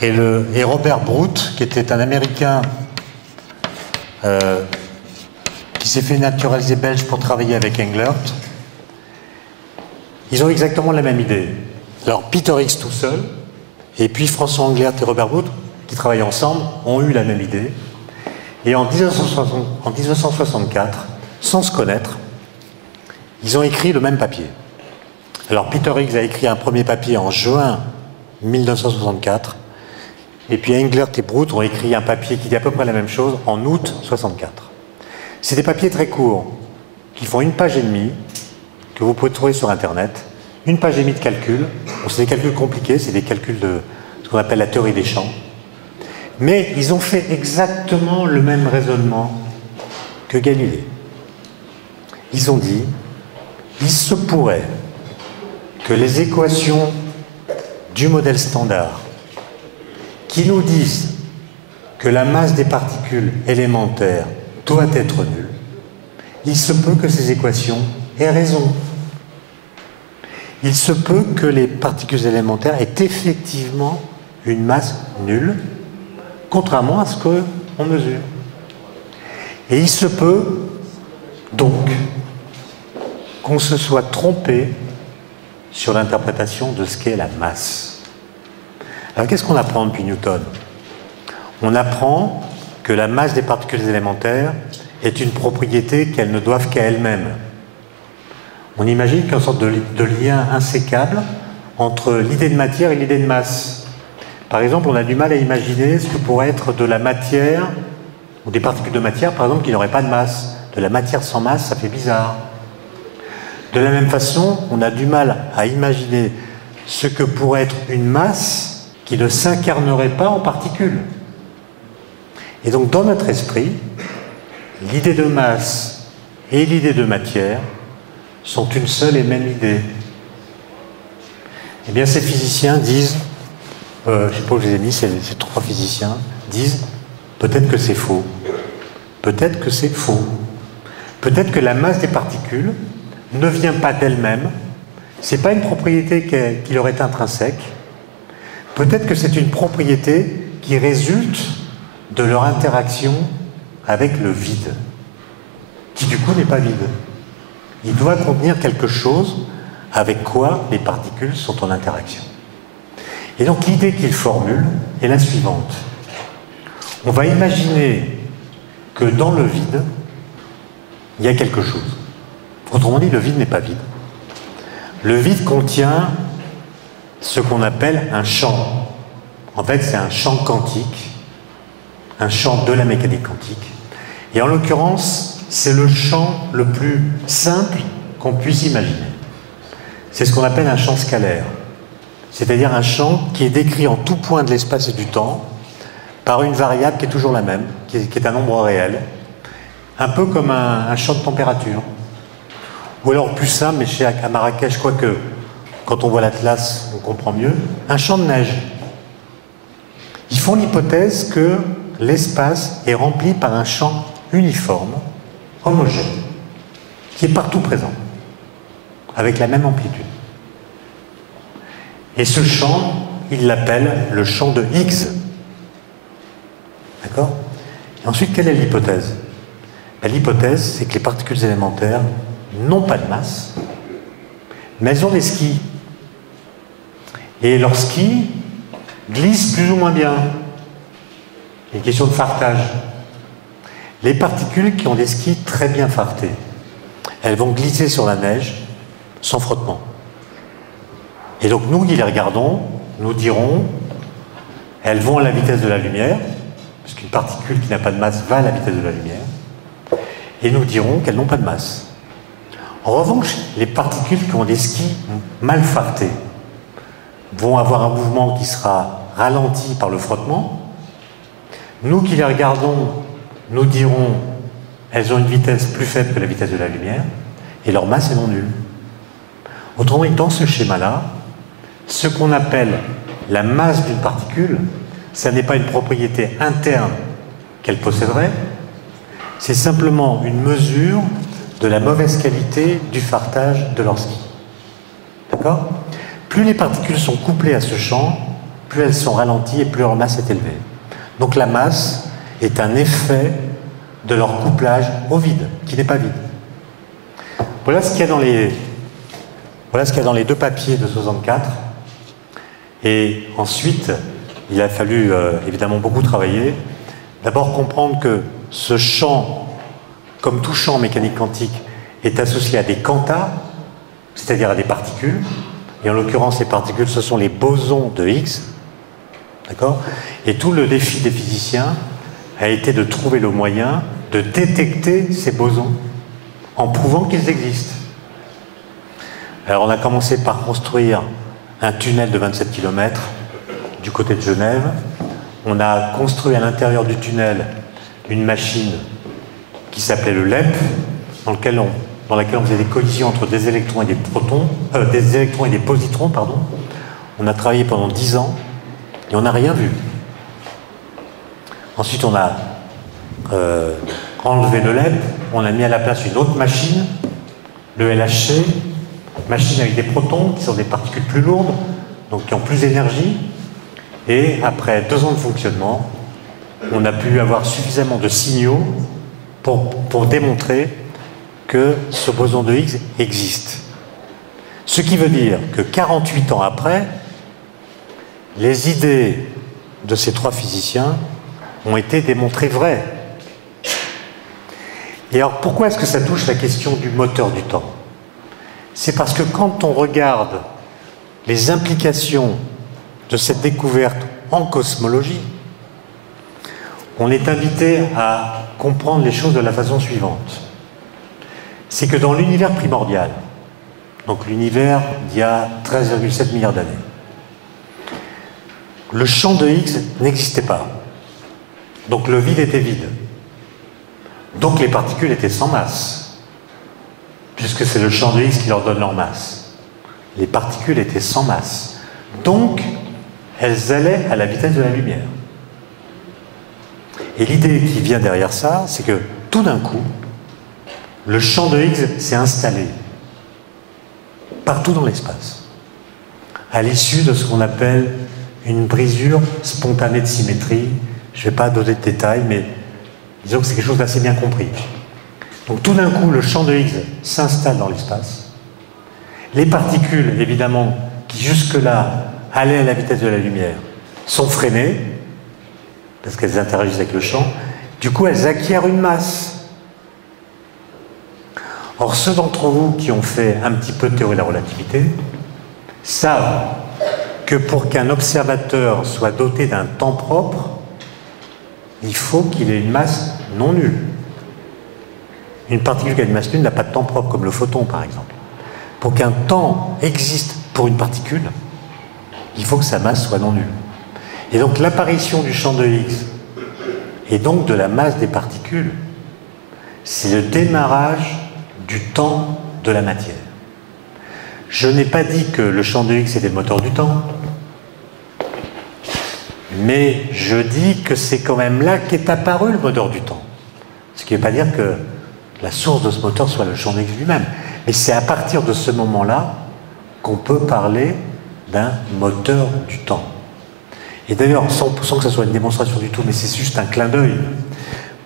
et Robert Brout, qui était un Américain qui s'est fait naturaliser belge pour travailler avec Englert. Ils ont exactement la même idée. Alors Peter Higgs tout seul, et puis François Englert et Robert Brout, qui travaillent ensemble, ont eu la même idée. Et en 1964, sans se connaître, ils ont écrit le même papier. Alors Peter Higgs a écrit un premier papier en juin 1964, et puis Englert et Brout ont écrit un papier qui dit à peu près la même chose en août 64. C'est des papiers très courts, qui font 1 page et demie, que vous pouvez trouver sur Internet, 1 page et demie de calcul. Bon, c'est des calculs compliqués, c'est des calculs de ce qu'on appelle la théorie des champs. Mais ils ont fait exactement le même raisonnement que Galilée. Ils ont dit, il se pourrait que les équations du modèle standard qui nous disent que la masse des particules élémentaires doit être nulle, il se peut que ces équations aient raison. Il se peut que les particules élémentaires aient effectivement une masse nulle, contrairement à ce qu'on mesure. Et il se peut donc qu'on se soit trompé sur l'interprétation de ce qu'est la masse. Alors qu'est-ce qu'on apprend depuis Newton? On apprend que la masse des particules élémentaires est une propriété qu'elles ne doivent qu'à elles-mêmes. On imagine qu'il y a une sorte de lien insécable entre l'idée de matière et l'idée de masse. Par exemple, on a du mal à imaginer ce que pourrait être de la matière, ou des particules de matière, par exemple, qui n'auraient pas de masse. De la matière sans masse, ça fait bizarre. De la même façon, on a du mal à imaginer ce que pourrait être une masse qui ne s'incarnerait pas en particules. Et donc dans notre esprit, l'idée de masse et l'idée de matière sont une seule et même idée. Eh bien ces physiciens disent, je ne sais pas où je les ai mis, ces trois physiciens disent peut-être que c'est faux. Peut-être que c'est faux. Peut-être que la masse des particules ne vient pas d'elle-même, ce n'est pas une propriété qui leur est intrinsèque. Peut-être que c'est une propriété qui résulte de leur interaction avec le vide, qui du coup n'est pas vide. Il doit contenir quelque chose avec quoi les particules sont en interaction. Et donc l'idée qu'ils formulent est la suivante. On va imaginer que dans le vide, il y a quelque chose. Autrement dit, le vide n'est pas vide. Le vide contient ce qu'on appelle un champ. En fait, c'est un champ quantique, un champ de la mécanique quantique. Et en l'occurrence, c'est le champ le plus simple qu'on puisse imaginer. C'est ce qu'on appelle un champ scalaire. C'est-à-dire un champ qui est décrit en tout point de l'espace et du temps par une variable qui est toujours la même, qui est un nombre réel, un peu comme un champ de température. Ou alors plus simple, mais à Marrakech, quoique quand on voit l'Atlas, on comprend mieux, un champ de neige. Ils font l'hypothèse que l'espace est rempli par un champ uniforme, homogène, qui est partout présent, avec la même amplitude. Et ce champ, ils l'appellent le champ de Higgs. D'accord? Et ensuite, quelle est l'hypothèse? L'hypothèse, c'est que les particules élémentaires n'ont pas de masse, mais elles ont des skis. Et leurs skis glissent plus ou moins bien. Il y a une question de fartage. Les particules qui ont des skis très bien fartés, elles vont glisser sur la neige sans frottement. Et donc nous qui les regardons, nous dirons, elles vont à la vitesse de la lumière, parce qu'une particule qui n'a pas de masse va à la vitesse de la lumière, et nous dirons qu'elles n'ont pas de masse. En revanche, les particules qui ont des skis mal fartés vont avoir un mouvement qui sera ralenti par le frottement. Nous qui les regardons, nous dirons elles ont une vitesse plus faible que la vitesse de la lumière et leur masse est non nulle. Autrement dit, dans ce schéma-là, ce qu'on appelle la masse d'une particule, ça n'est pas une propriété interne qu'elle posséderait, c'est simplement une mesure de la mauvaise qualité du fartage de leur ski. D'accord? Plus les particules sont couplées à ce champ, plus elles sont ralenties et plus leur masse est élevée. Donc la masse est un effet de leur couplage au vide, qui n'est pas vide. Voilà ce qu'il y a dans les deux papiers de 64. Et ensuite, il a fallu évidemment beaucoup travailler. D'abord comprendre que ce champ, comme tout champ en mécanique quantique, est associé à des quantas, c'est-à-dire à des particules. Et en l'occurrence, ces particules, ce sont les bosons de Higgs. D'accord? Et tout le défi des physiciens a été de trouver le moyen de détecter ces bosons en prouvant qu'ils existent. Alors on a commencé par construire un tunnel de 27 km du côté de Genève. On a construit à l'intérieur du tunnel une machine qui s'appelait le LEP, dans laquelle on faisait des collisions entre des électrons et des protons, des électrons et des positrons, pardon. On a travaillé pendant 10 ans et on n'a rien vu. Ensuite, on a enlevé le LEP, on a mis à la place une autre machine, le LHC, machine avec des protons qui sont des particules plus lourdes, donc qui ont plus d'énergie. Et après 2 ans de fonctionnement, on a pu avoir suffisamment de signaux pour démontrer que ce boson de Higgs existe. Ce qui veut dire que 48 ans après, les idées de ces 3 physiciens ont été démontrées vraies. Et alors pourquoi est-ce que ça touche la question du moteur du temps? C'est parce que quand on regarde les implications de cette découverte en cosmologie, on est invité à comprendre les choses de la façon suivante. C'est que dans l'univers primordial, donc l'univers d'il y a 13,7 milliards d'années. Le champ de Higgs n'existait pas. Donc le vide était vide. Donc les particules étaient sans masse, puisque c'est le champ de Higgs qui leur donne leur masse. Les particules étaient sans masse. Donc, elles allaient à la vitesse de la lumière. Et l'idée qui vient derrière ça, c'est que tout d'un coup, le champ de Higgs s'est installé partout dans l'espace, à l'issue de ce qu'on appelle une brisure spontanée de symétrie. Je ne vais pas donner de détails, mais disons que c'est quelque chose d'assez bien compris. Donc tout d'un coup, le champ de Higgs s'installe dans l'espace. Les particules, évidemment, qui jusque-là allaient à la vitesse de la lumière, sont freinées, parce qu'elles interagissent avec le champ. Du coup, elles acquièrent une masse. Or, ceux d'entre vous qui ont fait un petit peu de théorie de la relativité savent que pour qu'un observateur soit doté d'un temps propre, il faut qu'il ait une masse non nulle. Une particule qui a une masse nulle n'a pas de temps propre, comme le photon par exemple. Pour qu'un temps existe pour une particule, il faut que sa masse soit non nulle. Et donc l'apparition du champ de Higgs, et donc de la masse des particules, c'est le démarrage du temps de la matière. Je n'ai pas dit que le champ de Higgs était le moteur du temps, mais je dis que c'est quand même là qu'est apparu le moteur du temps. Ce qui ne veut pas dire que la source de ce moteur soit le champ de Higgs lui-même. Mais c'est à partir de ce moment-là qu'on peut parler d'un moteur du temps. Et d'ailleurs, sans que ce soit une démonstration du tout, mais c'est juste un clin d'œil,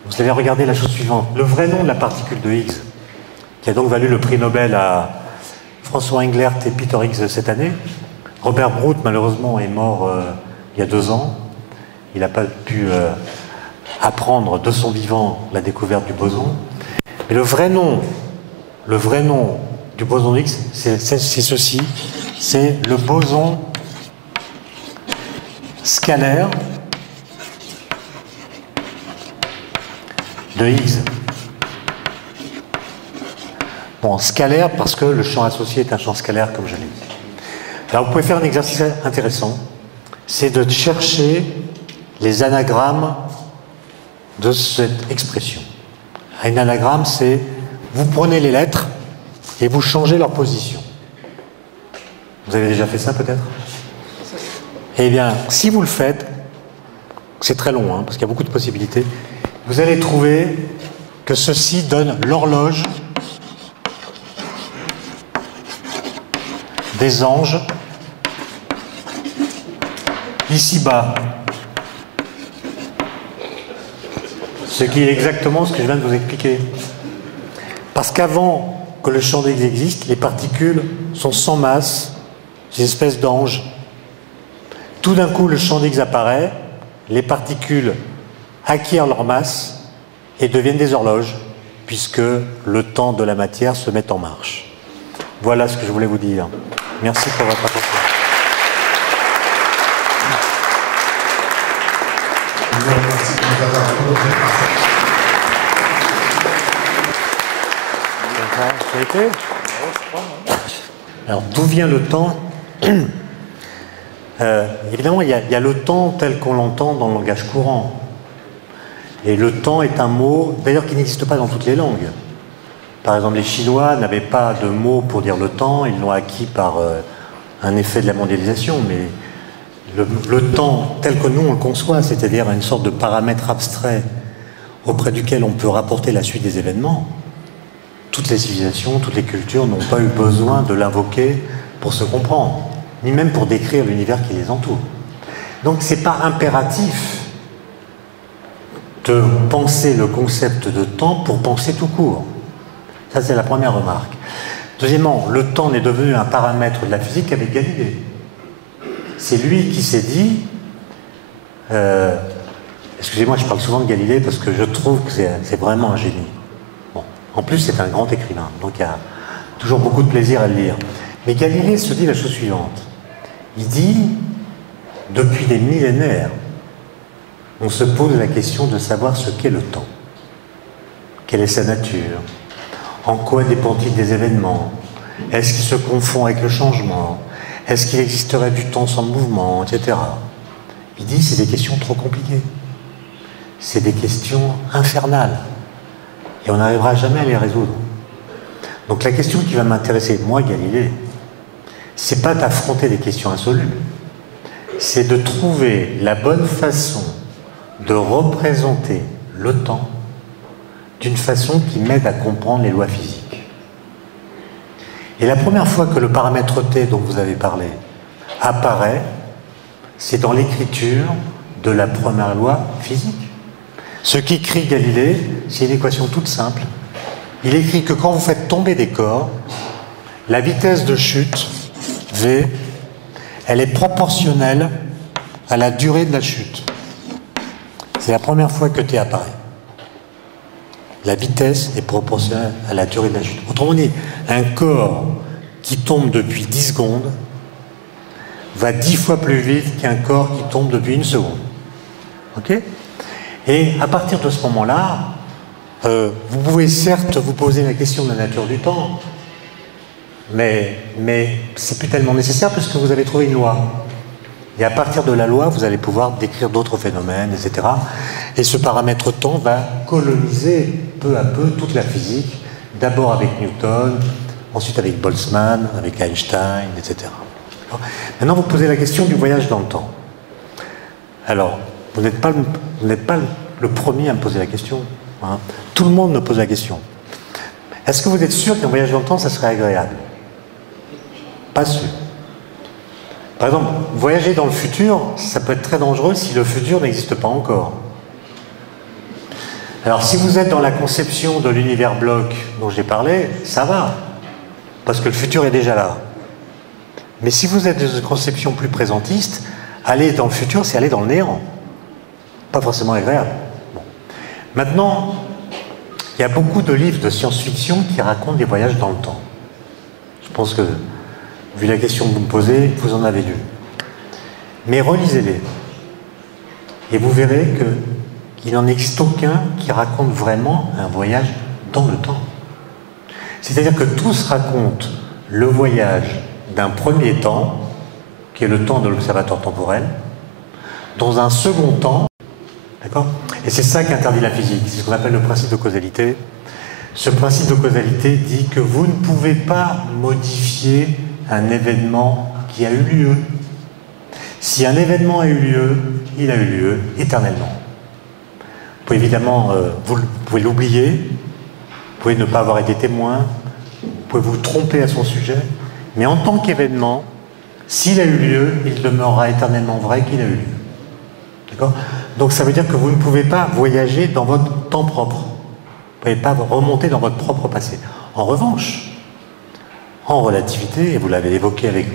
vous allez regarder la chose suivante. Le vrai nom de la particule de Higgs, qui a donc valu le prix Nobel à François Englert et Peter Higgs cette année. Robert Brout, malheureusement, est mort il y a 2 ans. Il n'a pas pu apprendre de son vivant la découverte du boson. Mais le vrai nom du boson de Higgs, c'est ceci. C'est le boson scalaire de Higgs. Bon, scalaire parce que le champ associé est un champ scalaire, comme je l'ai dit. Alors, vous pouvez faire un exercice intéressant, c'est de chercher les anagrammes de cette expression. Un anagramme, c'est vous prenez les lettres et vous changez leur position. Vous avez déjà fait ça, peut-être? Eh bien, si vous le faites, c'est très long, parce qu'il y a beaucoup de possibilités, vous allez trouver que ceci donne l'horloge des anges ici-bas. Ce qui est exactement ce que je viens de vous expliquer. Parce qu'avant que le champ d'Higgs existe, les particules sont sans masse, des espèces d'anges. Tout d'un coup, le champ d'Higgs apparaît, les particules acquièrent leur masse et deviennent des horloges, puisque le temps de la matière se met en marche. Voilà ce que je voulais vous dire. Merci pour votre attention. Ça a été ? Alors, d'où vient le temps ? Évidemment, il y a le temps tel qu'on l'entend dans le langage courant. Et le temps est un mot, d'ailleurs, qui n'existe pas dans toutes les langues. Par exemple, les Chinois n'avaient pas de mot pour dire le temps, ils l'ont acquis par un effet de la mondialisation, mais le temps tel que nous on le conçoit, c'est-à-dire une sorte de paramètre abstrait auprès duquel on peut rapporter la suite des événements, toutes les civilisations, toutes les cultures n'ont pas eu besoin de l'invoquer pour se comprendre, ni même pour décrire l'univers qui les entoure. Donc c'est pas impératif de penser le concept de temps pour penser tout court. Ça, c'est la première remarque. Deuxièmement, le temps n'est devenu un paramètre de la physique qu'avec Galilée. C'est lui qui s'est dit... excusez-moi, je parle souvent de Galilée parce que je trouve que c'est vraiment un génie. Bon. En plus, c'est un grand écrivain, donc il y a toujours beaucoup de plaisir à le lire. Mais Galilée se dit la chose suivante. Il dit, depuis des millénaires, on se pose la question de savoir ce qu'est le temps. Quelle est sa nature? En quoi dépend-il des événements? Est-ce qu'il se confond avec le changement? Est-ce qu'il existerait du temps sans mouvement, etc. Il dit c'est des questions trop compliquées. C'est des questions infernales. Et on n'arrivera jamais à les résoudre. Donc la question qui va m'intéresser, moi, Galilée, c'est pas d'affronter des questions insolubles. C'est de trouver la bonne façon de représenter le temps d'une façon qui m'aide à comprendre les lois physiques. Et la première fois que le paramètre t dont vous avez parlé apparaît, c'est dans l'écriture de la première loi physique. Ce qu'écrit Galilée, c'est une équation toute simple. Il écrit que quand vous faites tomber des corps, la vitesse de chute, v, elle est proportionnelle à la durée de la chute. C'est la première fois que t apparaît. La vitesse est proportionnelle à la durée de la chute. Autrement dit, un corps qui tombe depuis 10 secondes va 10 fois plus vite qu'un corps qui tombe depuis 1 seconde. Ok? Et à partir de ce moment-là, vous pouvez certes vous poser la question de la nature du temps, mais c'est plus tellement nécessaire puisque vous avez trouvé une loi. Et à partir de la loi, vous allez pouvoir décrire d'autres phénomènes, etc. Et ce paramètre temps va coloniser peu à peu toute la physique, d'abord avec Newton, ensuite avec Boltzmann, avec Einstein, etc. Maintenant, vous posez la question du voyage dans le temps. Alors, vous n'êtes pas le premier à me poser la question. Hein. Tout le monde me pose la question. Est-ce que vous êtes sûr qu'un voyage dans le temps, ça serait agréable? Pas sûr. Par exemple, voyager dans le futur, ça peut être très dangereux si le futur n'existe pas encore. Alors, si vous êtes dans la conception de l'univers bloc dont j'ai parlé, ça va, parce que le futur est déjà là. Mais si vous êtes dans une conception plus présentiste, aller dans le futur, c'est aller dans le néant. Pas forcément agréable. Bon. Maintenant, il y a beaucoup de livres de science-fiction qui racontent des voyages dans le temps. Je pense que, vu la question que vous me posez, vous en avez lu. Mais relisez-les. Et vous verrez qu'il n'en existe aucun qui raconte vraiment un voyage dans le temps. C'est-à-dire que tous racontent le voyage d'un premier temps, qui est le temps de l'observateur temporel, dans un second temps, d'accord? Et c'est ça qu'interdit la physique, c'est ce qu'on appelle le principe de causalité. Ce principe de causalité dit que vous ne pouvez pas modifier un événement qui a eu lieu. Si un événement a eu lieu, il a eu lieu éternellement. Vous pouvez évidemment, vous pouvez l'oublier, vous pouvez ne pas avoir été témoin, vous pouvez vous tromper à son sujet, mais en tant qu'événement, s'il a eu lieu, il demeurera éternellement vrai qu'il a eu lieu. D'accord? Donc ça veut dire que vous ne pouvez pas voyager dans votre temps propre. Vous ne pouvez pas remonter dans votre propre passé. En revanche, en relativité, et vous l'avez évoqué avec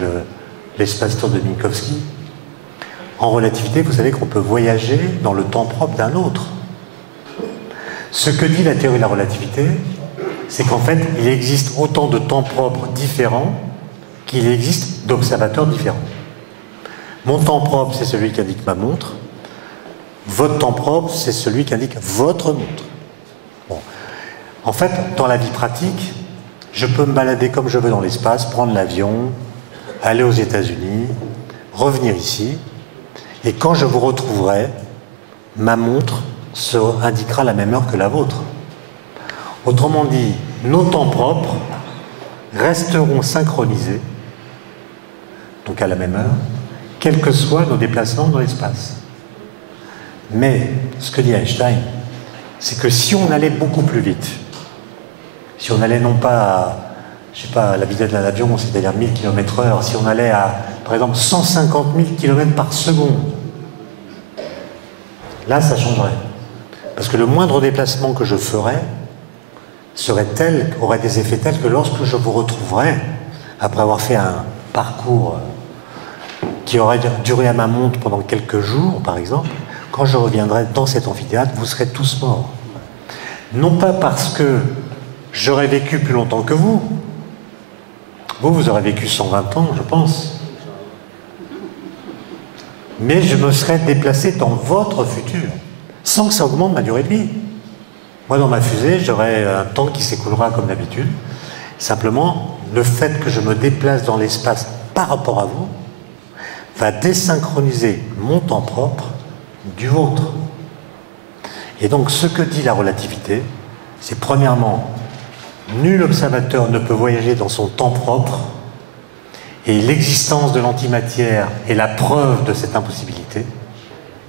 l'espace-temps de Minkowski, en relativité, vous savez qu'on peut voyager dans le temps propre d'un autre. Ce que dit la théorie de la relativité, c'est qu'en fait, il existe autant de temps propres différents qu'il existe d'observateurs différents. Mon temps propre, c'est celui qu'indique ma montre. Votre temps propre, c'est celui qu'indique votre montre. Bon. En fait, dans la vie pratique, je peux me balader comme je veux dans l'espace, prendre l'avion, aller aux États-Unis, revenir ici, et quand je vous retrouverai, ma montre indiquera la même heure que la vôtre. Autrement dit, nos temps propres resteront synchronisés, donc à la même heure, quels que soient nos déplacements dans l'espace. Mais, ce que dit Einstein, c'est que si on allait beaucoup plus vite, si on allait non pas à, je sais pas, à la vitesse d'un avion, c'est-à-dire 1000 km/h, si on allait à, par exemple, 150 000 km par seconde, là, ça changerait. Parce que le moindre déplacement que je ferais aurait des effets tels que lorsque je vous retrouverai, après avoir fait un parcours qui aurait duré à ma montre pendant quelques jours, par exemple, quand je reviendrai dans cet amphithéâtre, vous serez tous morts. Non pas parce que j'aurais vécu plus longtemps que vous. Vous aurez vécu 120 ans, je pense. Mais je me serais déplacé dans votre futur, sans que ça augmente ma durée de vie. Moi, dans ma fusée, j'aurai un temps qui s'écoulera comme d'habitude. Simplement, le fait que je me déplace dans l'espace par rapport à vous va désynchroniser mon temps propre du vôtre. Et donc ce que dit la relativité, c'est premièrement, nul observateur ne peut voyager dans son temps propre, et l'existence de l'antimatière est la preuve de cette impossibilité.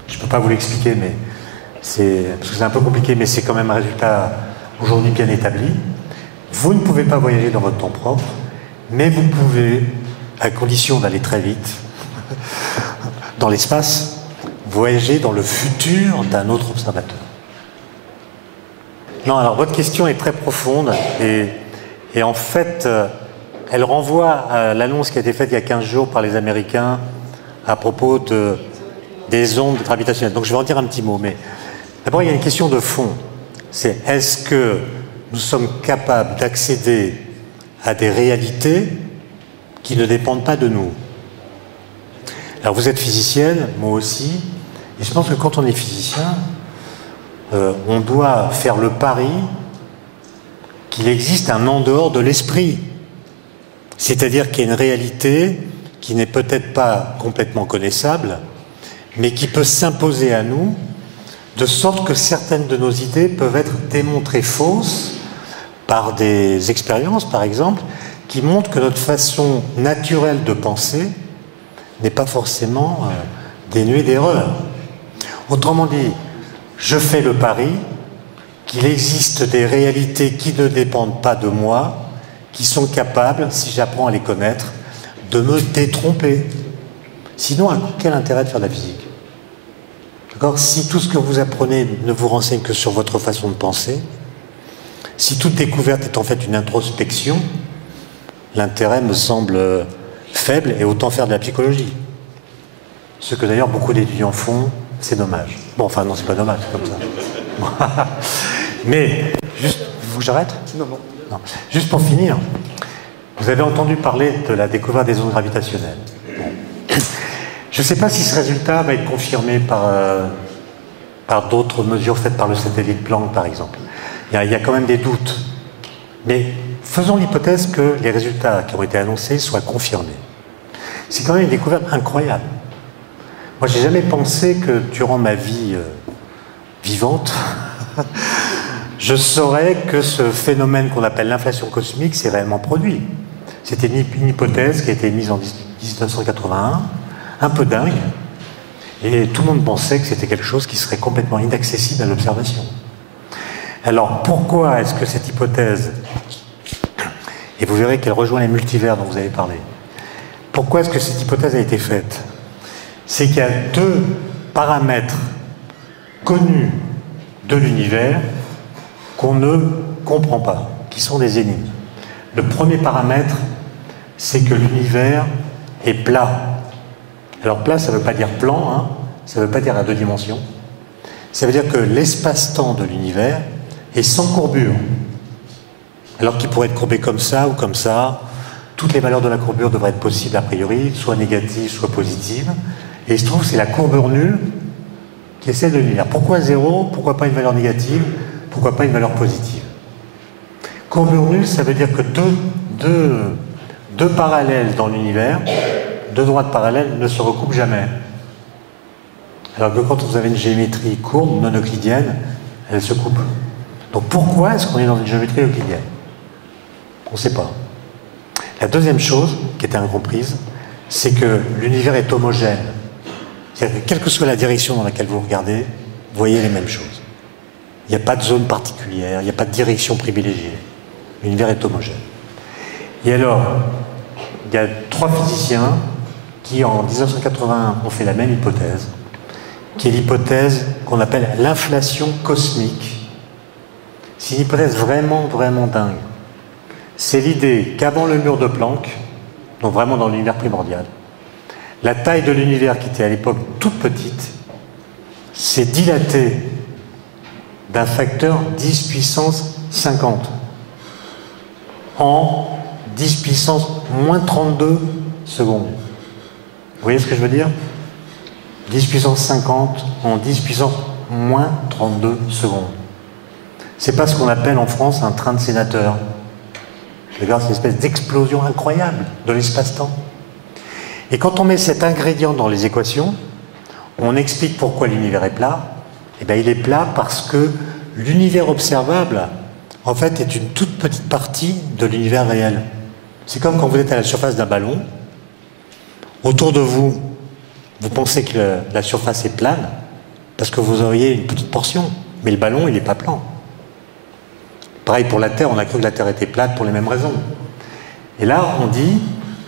Je ne peux pas vous l'expliquer, mais parce que c'est un peu compliqué, mais c'est quand même un résultat aujourd'hui bien établi. Vous ne pouvez pas voyager dans votre temps propre, mais vous pouvez, à condition d'aller très vite, dans l'espace, voyager dans le futur d'un autre observateur. Non, alors votre question est très profonde et en fait, elle renvoie à l'annonce qui a été faite il y a 15 jours par les Américains à propos des ondes gravitationnelles. Donc je vais en dire un petit mot, mais d'abord il y a une question de fond. C'est est-ce que nous sommes capables d'accéder à des réalités qui ne dépendent pas de nous? Alors vous êtes physicienne, moi aussi, et je pense que quand on est physicien, on doit faire le pari qu'il existe un en dehors de l'esprit. C'est-à-dire qu'il y a une réalité qui n'est peut-être pas complètement connaissable, mais qui peut s'imposer à nous, de sorte que certaines de nos idées peuvent être démontrées fausses par des expériences, par exemple, qui montrent que notre façon naturelle de penser n'est pas forcément dénuée d'erreurs. Autrement dit, je fais le pari qu'il existe des réalités qui ne dépendent pas de moi, qui sont capables, si j'apprends à les connaître, de me détromper. Sinon, quel intérêt de faire de la physique? D'accord? Si tout ce que vous apprenez ne vous renseigne que sur votre façon de penser, si toute découverte est en fait une introspection, l'intérêt me semble faible et autant faire de la psychologie. Ce que d'ailleurs beaucoup d'étudiants font, c'est dommage. Bon, enfin non, c'est pas dommage, c'est comme ça. Mais, juste, vous que j'arrête? Non. Juste pour finir, vous avez entendu parler de la découverte des ondes gravitationnelles. Bon. Je ne sais pas si ce résultat va être confirmé par d'autres mesures faites par le satellite Planck, par exemple. Il y a quand même des doutes. Mais faisons l'hypothèse que les résultats qui ont été annoncés soient confirmés. C'est quand même une découverte incroyable. Moi, j'ai jamais pensé que durant ma vie vivante, je saurais que ce phénomène qu'on appelle l'inflation cosmique s'est réellement produit. C'était une hypothèse qui a été mise en 1981, un peu dingue, et tout le monde pensait que c'était quelque chose qui serait complètement inaccessible à l'observation. Alors pourquoi est-ce que cette hypothèse, et vous verrez qu'elle rejoint les multivers dont vous avez parlé, pourquoi est-ce que cette hypothèse a été faite? C'est qu'il y a deux paramètres connus de l'univers qu'on ne comprend pas, qui sont des énigmes. Le premier paramètre, c'est que l'univers est plat. Alors plat, ça ne veut pas dire plan, hein, ça ne veut pas dire à deux dimensions. Ça veut dire que l'espace-temps de l'univers est sans courbure. Alors qu'il pourrait être courbé comme ça ou comme ça. Toutes les valeurs de la courbure devraient être possibles a priori, soit négatives, soit positives. Et il se trouve que c'est la courbure nulle qui est celle de l'univers. Pourquoi zéro? Pourquoi pas une valeur négative? Pourquoi pas une valeur positive? Courbure nulle, ça veut dire que deux parallèles dans l'univers, deux droites parallèles, ne se recoupent jamais. Alors que quand vous avez une géométrie courbe, non euclidienne, elle se coupe. Donc pourquoi est-ce qu'on est dans une géométrie euclidienne? On ne sait pas. La deuxième chose, qui était incomprise, c'est que l'univers est homogène. C'est-à-dire que quelle que soit la direction dans laquelle vous regardez, vous voyez les mêmes choses. Il n'y a pas de zone particulière, il n'y a pas de direction privilégiée. L'univers est homogène. Et alors, il y a trois physiciens qui, en 1981, ont fait la même hypothèse, qui est l'hypothèse qu'on appelle l'inflation cosmique. C'est une hypothèse vraiment, vraiment dingue. C'est l'idée qu'avant le mur de Planck, donc vraiment dans l'univers primordial, la taille de l'univers, qui était à l'époque toute petite, s'est dilatée d'un facteur 10 puissance 50 en 10 puissance moins 32 secondes. Vous voyez ce que je veux dire? 10 puissance 50 en 10 puissance moins 32 secondes. C'est pas ce qu'on appelle en France un train de sénateur. C'est une espèce d'explosion incroyable de l'espace-temps. Et quand on met cet ingrédient dans les équations, on explique pourquoi l'univers est plat. Eh bien, il est plat parce que l'univers observable, en fait, est une toute petite partie de l'univers réel. C'est comme quand vous êtes à la surface d'un ballon. Autour de vous, vous pensez que la surface est plane, parce que vous auriez une petite portion. Mais le ballon, il n'est pas plan. Pareil pour la Terre, on a cru que la Terre était plate pour les mêmes raisons. Et là, on dit,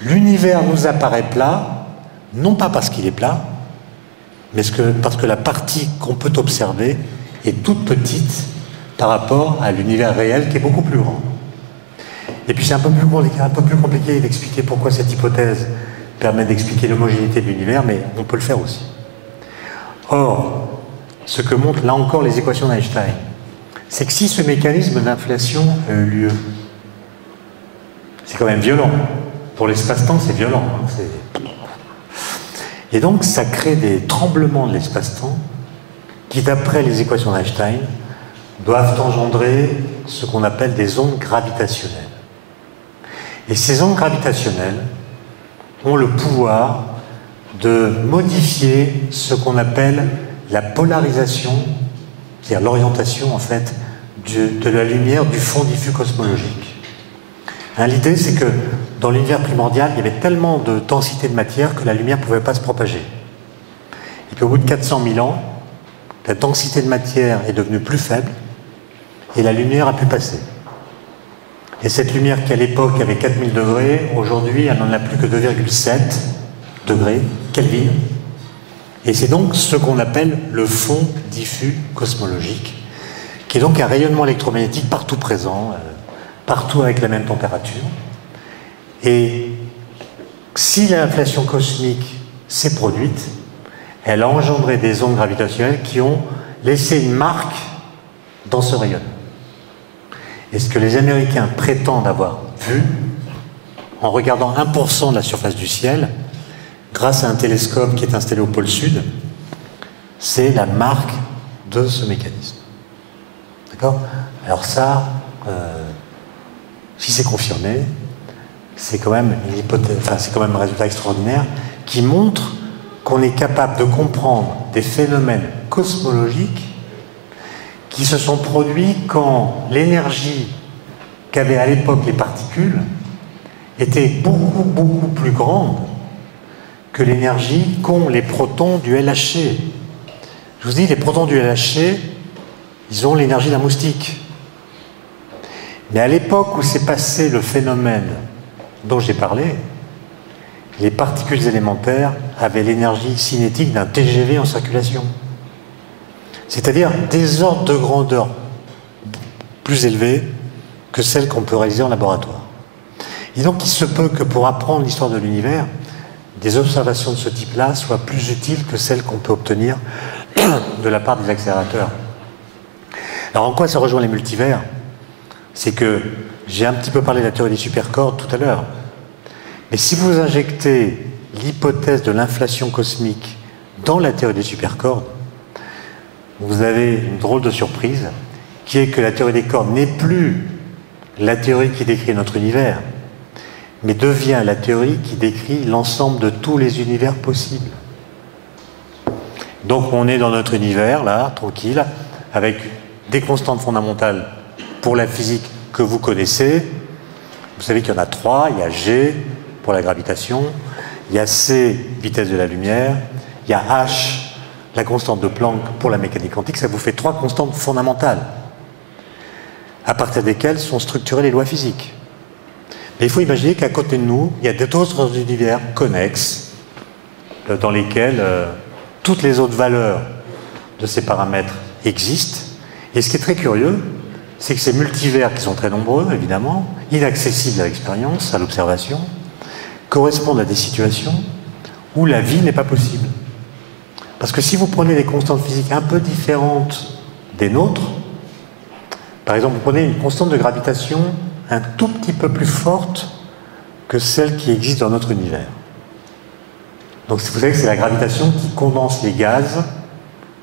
l'univers nous apparaît plat, non pas parce qu'il est plat, mais parce que la partie qu'on peut observer est toute petite par rapport à l'univers réel qui est beaucoup plus grand. Et puis c'est un peu plus compliqué d'expliquer pourquoi cette hypothèse permet d'expliquer l'homogénéité de l'univers, mais on peut le faire aussi. Or, ce que montrent là encore les équations d'Einstein, c'est que si ce mécanisme d'inflation a eu lieu, c'est quand même violent. Pour l'espace-temps, c'est violent. Et donc, ça crée des tremblements de l'espace-temps qui, d'après les équations d'Einstein, doivent engendrer ce qu'on appelle des ondes gravitationnelles. Et ces ondes gravitationnelles ont le pouvoir de modifier ce qu'on appelle la polarisation, c'est-à-dire l'orientation, en fait, de la lumière du fond diffus cosmologique. L'idée, c'est que dans l'univers primordial, il y avait tellement de densité de matière que la lumière ne pouvait pas se propager. Et puis au bout de 400 000 ans, la densité de matière est devenue plus faible et la lumière a pu passer. Et cette lumière qui à l'époque avait 4000 degrés, aujourd'hui elle n'en a plus que 2,7 degrés Kelvin. Et c'est donc ce qu'on appelle le fond diffus cosmologique, qui est donc un rayonnement électromagnétique partout présent, partout avec la même température. Et si l'inflation cosmique s'est produite, elle a engendré des ondes gravitationnelles qui ont laissé une marque dans ce rayonnement. Et ce que les Américains prétendent avoir vu, en regardant 1% de la surface du ciel, grâce à un télescope qui est installé au pôle sud, c'est la marque de ce mécanisme. D'accord ? Alors ça, si c'est confirmé, c'est quand même une hypothèse, enfin, c'est quand même un résultat extraordinaire qui montre qu'on est capable de comprendre des phénomènes cosmologiques qui se sont produits quand l'énergie qu'avaient à l'époque les particules était beaucoup, beaucoup plus grande que l'énergie qu'ont les protons du LHC. Je vous dis, les protons du LHC, ils ont l'énergie d'un moustique. Mais à l'époque où s'est passé le phénomène dont j'ai parlé, les particules élémentaires avaient l'énergie cinétique d'un TGV en circulation. C'est-à-dire des ordres de grandeur plus élevés que celles qu'on peut réaliser en laboratoire. Et donc il se peut que pour apprendre l'histoire de l'univers, des observations de ce type-là soient plus utiles que celles qu'on peut obtenir de la part des accélérateurs. Alors en quoi ça rejoint les multivers ? C'est que j'ai un petit peu parlé de la théorie des supercordes tout à l'heure. Mais si vous injectez l'hypothèse de l'inflation cosmique dans la théorie des supercordes, vous avez une drôle de surprise, qui est que la théorie des cordes n'est plus la théorie qui décrit notre univers, mais devient la théorie qui décrit l'ensemble de tous les univers possibles. Donc on est dans notre univers, là, tranquille, avec des constantes fondamentales pour la physique que vous connaissez. Vous savez qu'il y en a 3, il y a G pour la gravitation, il y a C, vitesse de la lumière, il y a H, la constante de Planck pour la mécanique quantique. Ça vous fait 3 constantes fondamentales, à partir desquelles sont structurées les lois physiques. Mais il faut imaginer qu'à côté de nous, il y a d'autres univers connexes, dans lesquels toutes les autres valeurs de ces paramètres existent. Et ce qui est très curieux, c'est que ces multivers, qui sont très nombreux, évidemment, inaccessibles à l'expérience, à l'observation, correspondent à des situations où la vie n'est pas possible. Parce que si vous prenez des constantes physiques un peu différentes des nôtres, par exemple, vous prenez une constante de gravitation un tout petit peu plus forte que celle qui existe dans notre univers. Donc vous savez que c'est la gravitation qui condense les gaz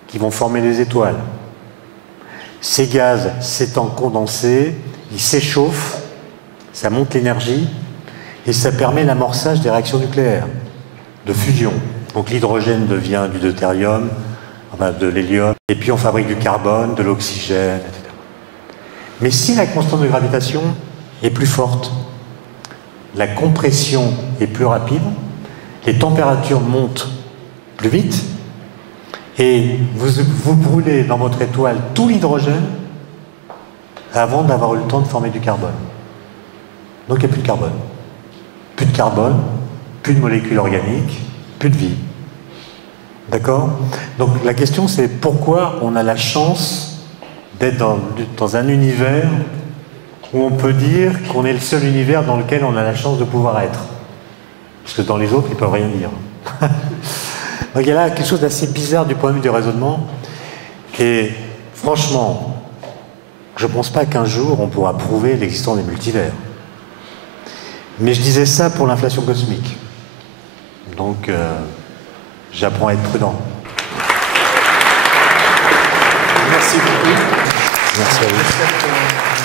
qui vont former les étoiles. Ces gaz s'étant condensés, ils s'échauffent, ça monte l'énergie et ça permet l'amorçage des réactions nucléaires de fusion. Donc l'hydrogène devient du deutérium, enfin de l'hélium, et puis on fabrique du carbone, de l'oxygène, etc. Mais si la constante de gravitation est plus forte, la compression est plus rapide, les températures montent plus vite, et vous brûlez dans votre étoile tout l'hydrogène avant d'avoir eu le temps de former du carbone. Donc il n'y a plus de carbone. Plus de carbone, plus de molécules organiques, plus de vie. D'accord? Donc la question c'est pourquoi on a la chance d'être dans un univers où on peut dire qu'on est le seul univers dans lequel on a la chance de pouvoir être. Parce que dans les autres, ils ne peuvent rien dire. Donc il y a là quelque chose d'assez bizarre du point de vue du raisonnement. Et franchement, je ne pense pas qu'un jour on pourra prouver l'existence des multivers. Mais je disais ça pour l'inflation cosmique. Donc j'apprends à être prudent. Merci beaucoup. Merci à vous.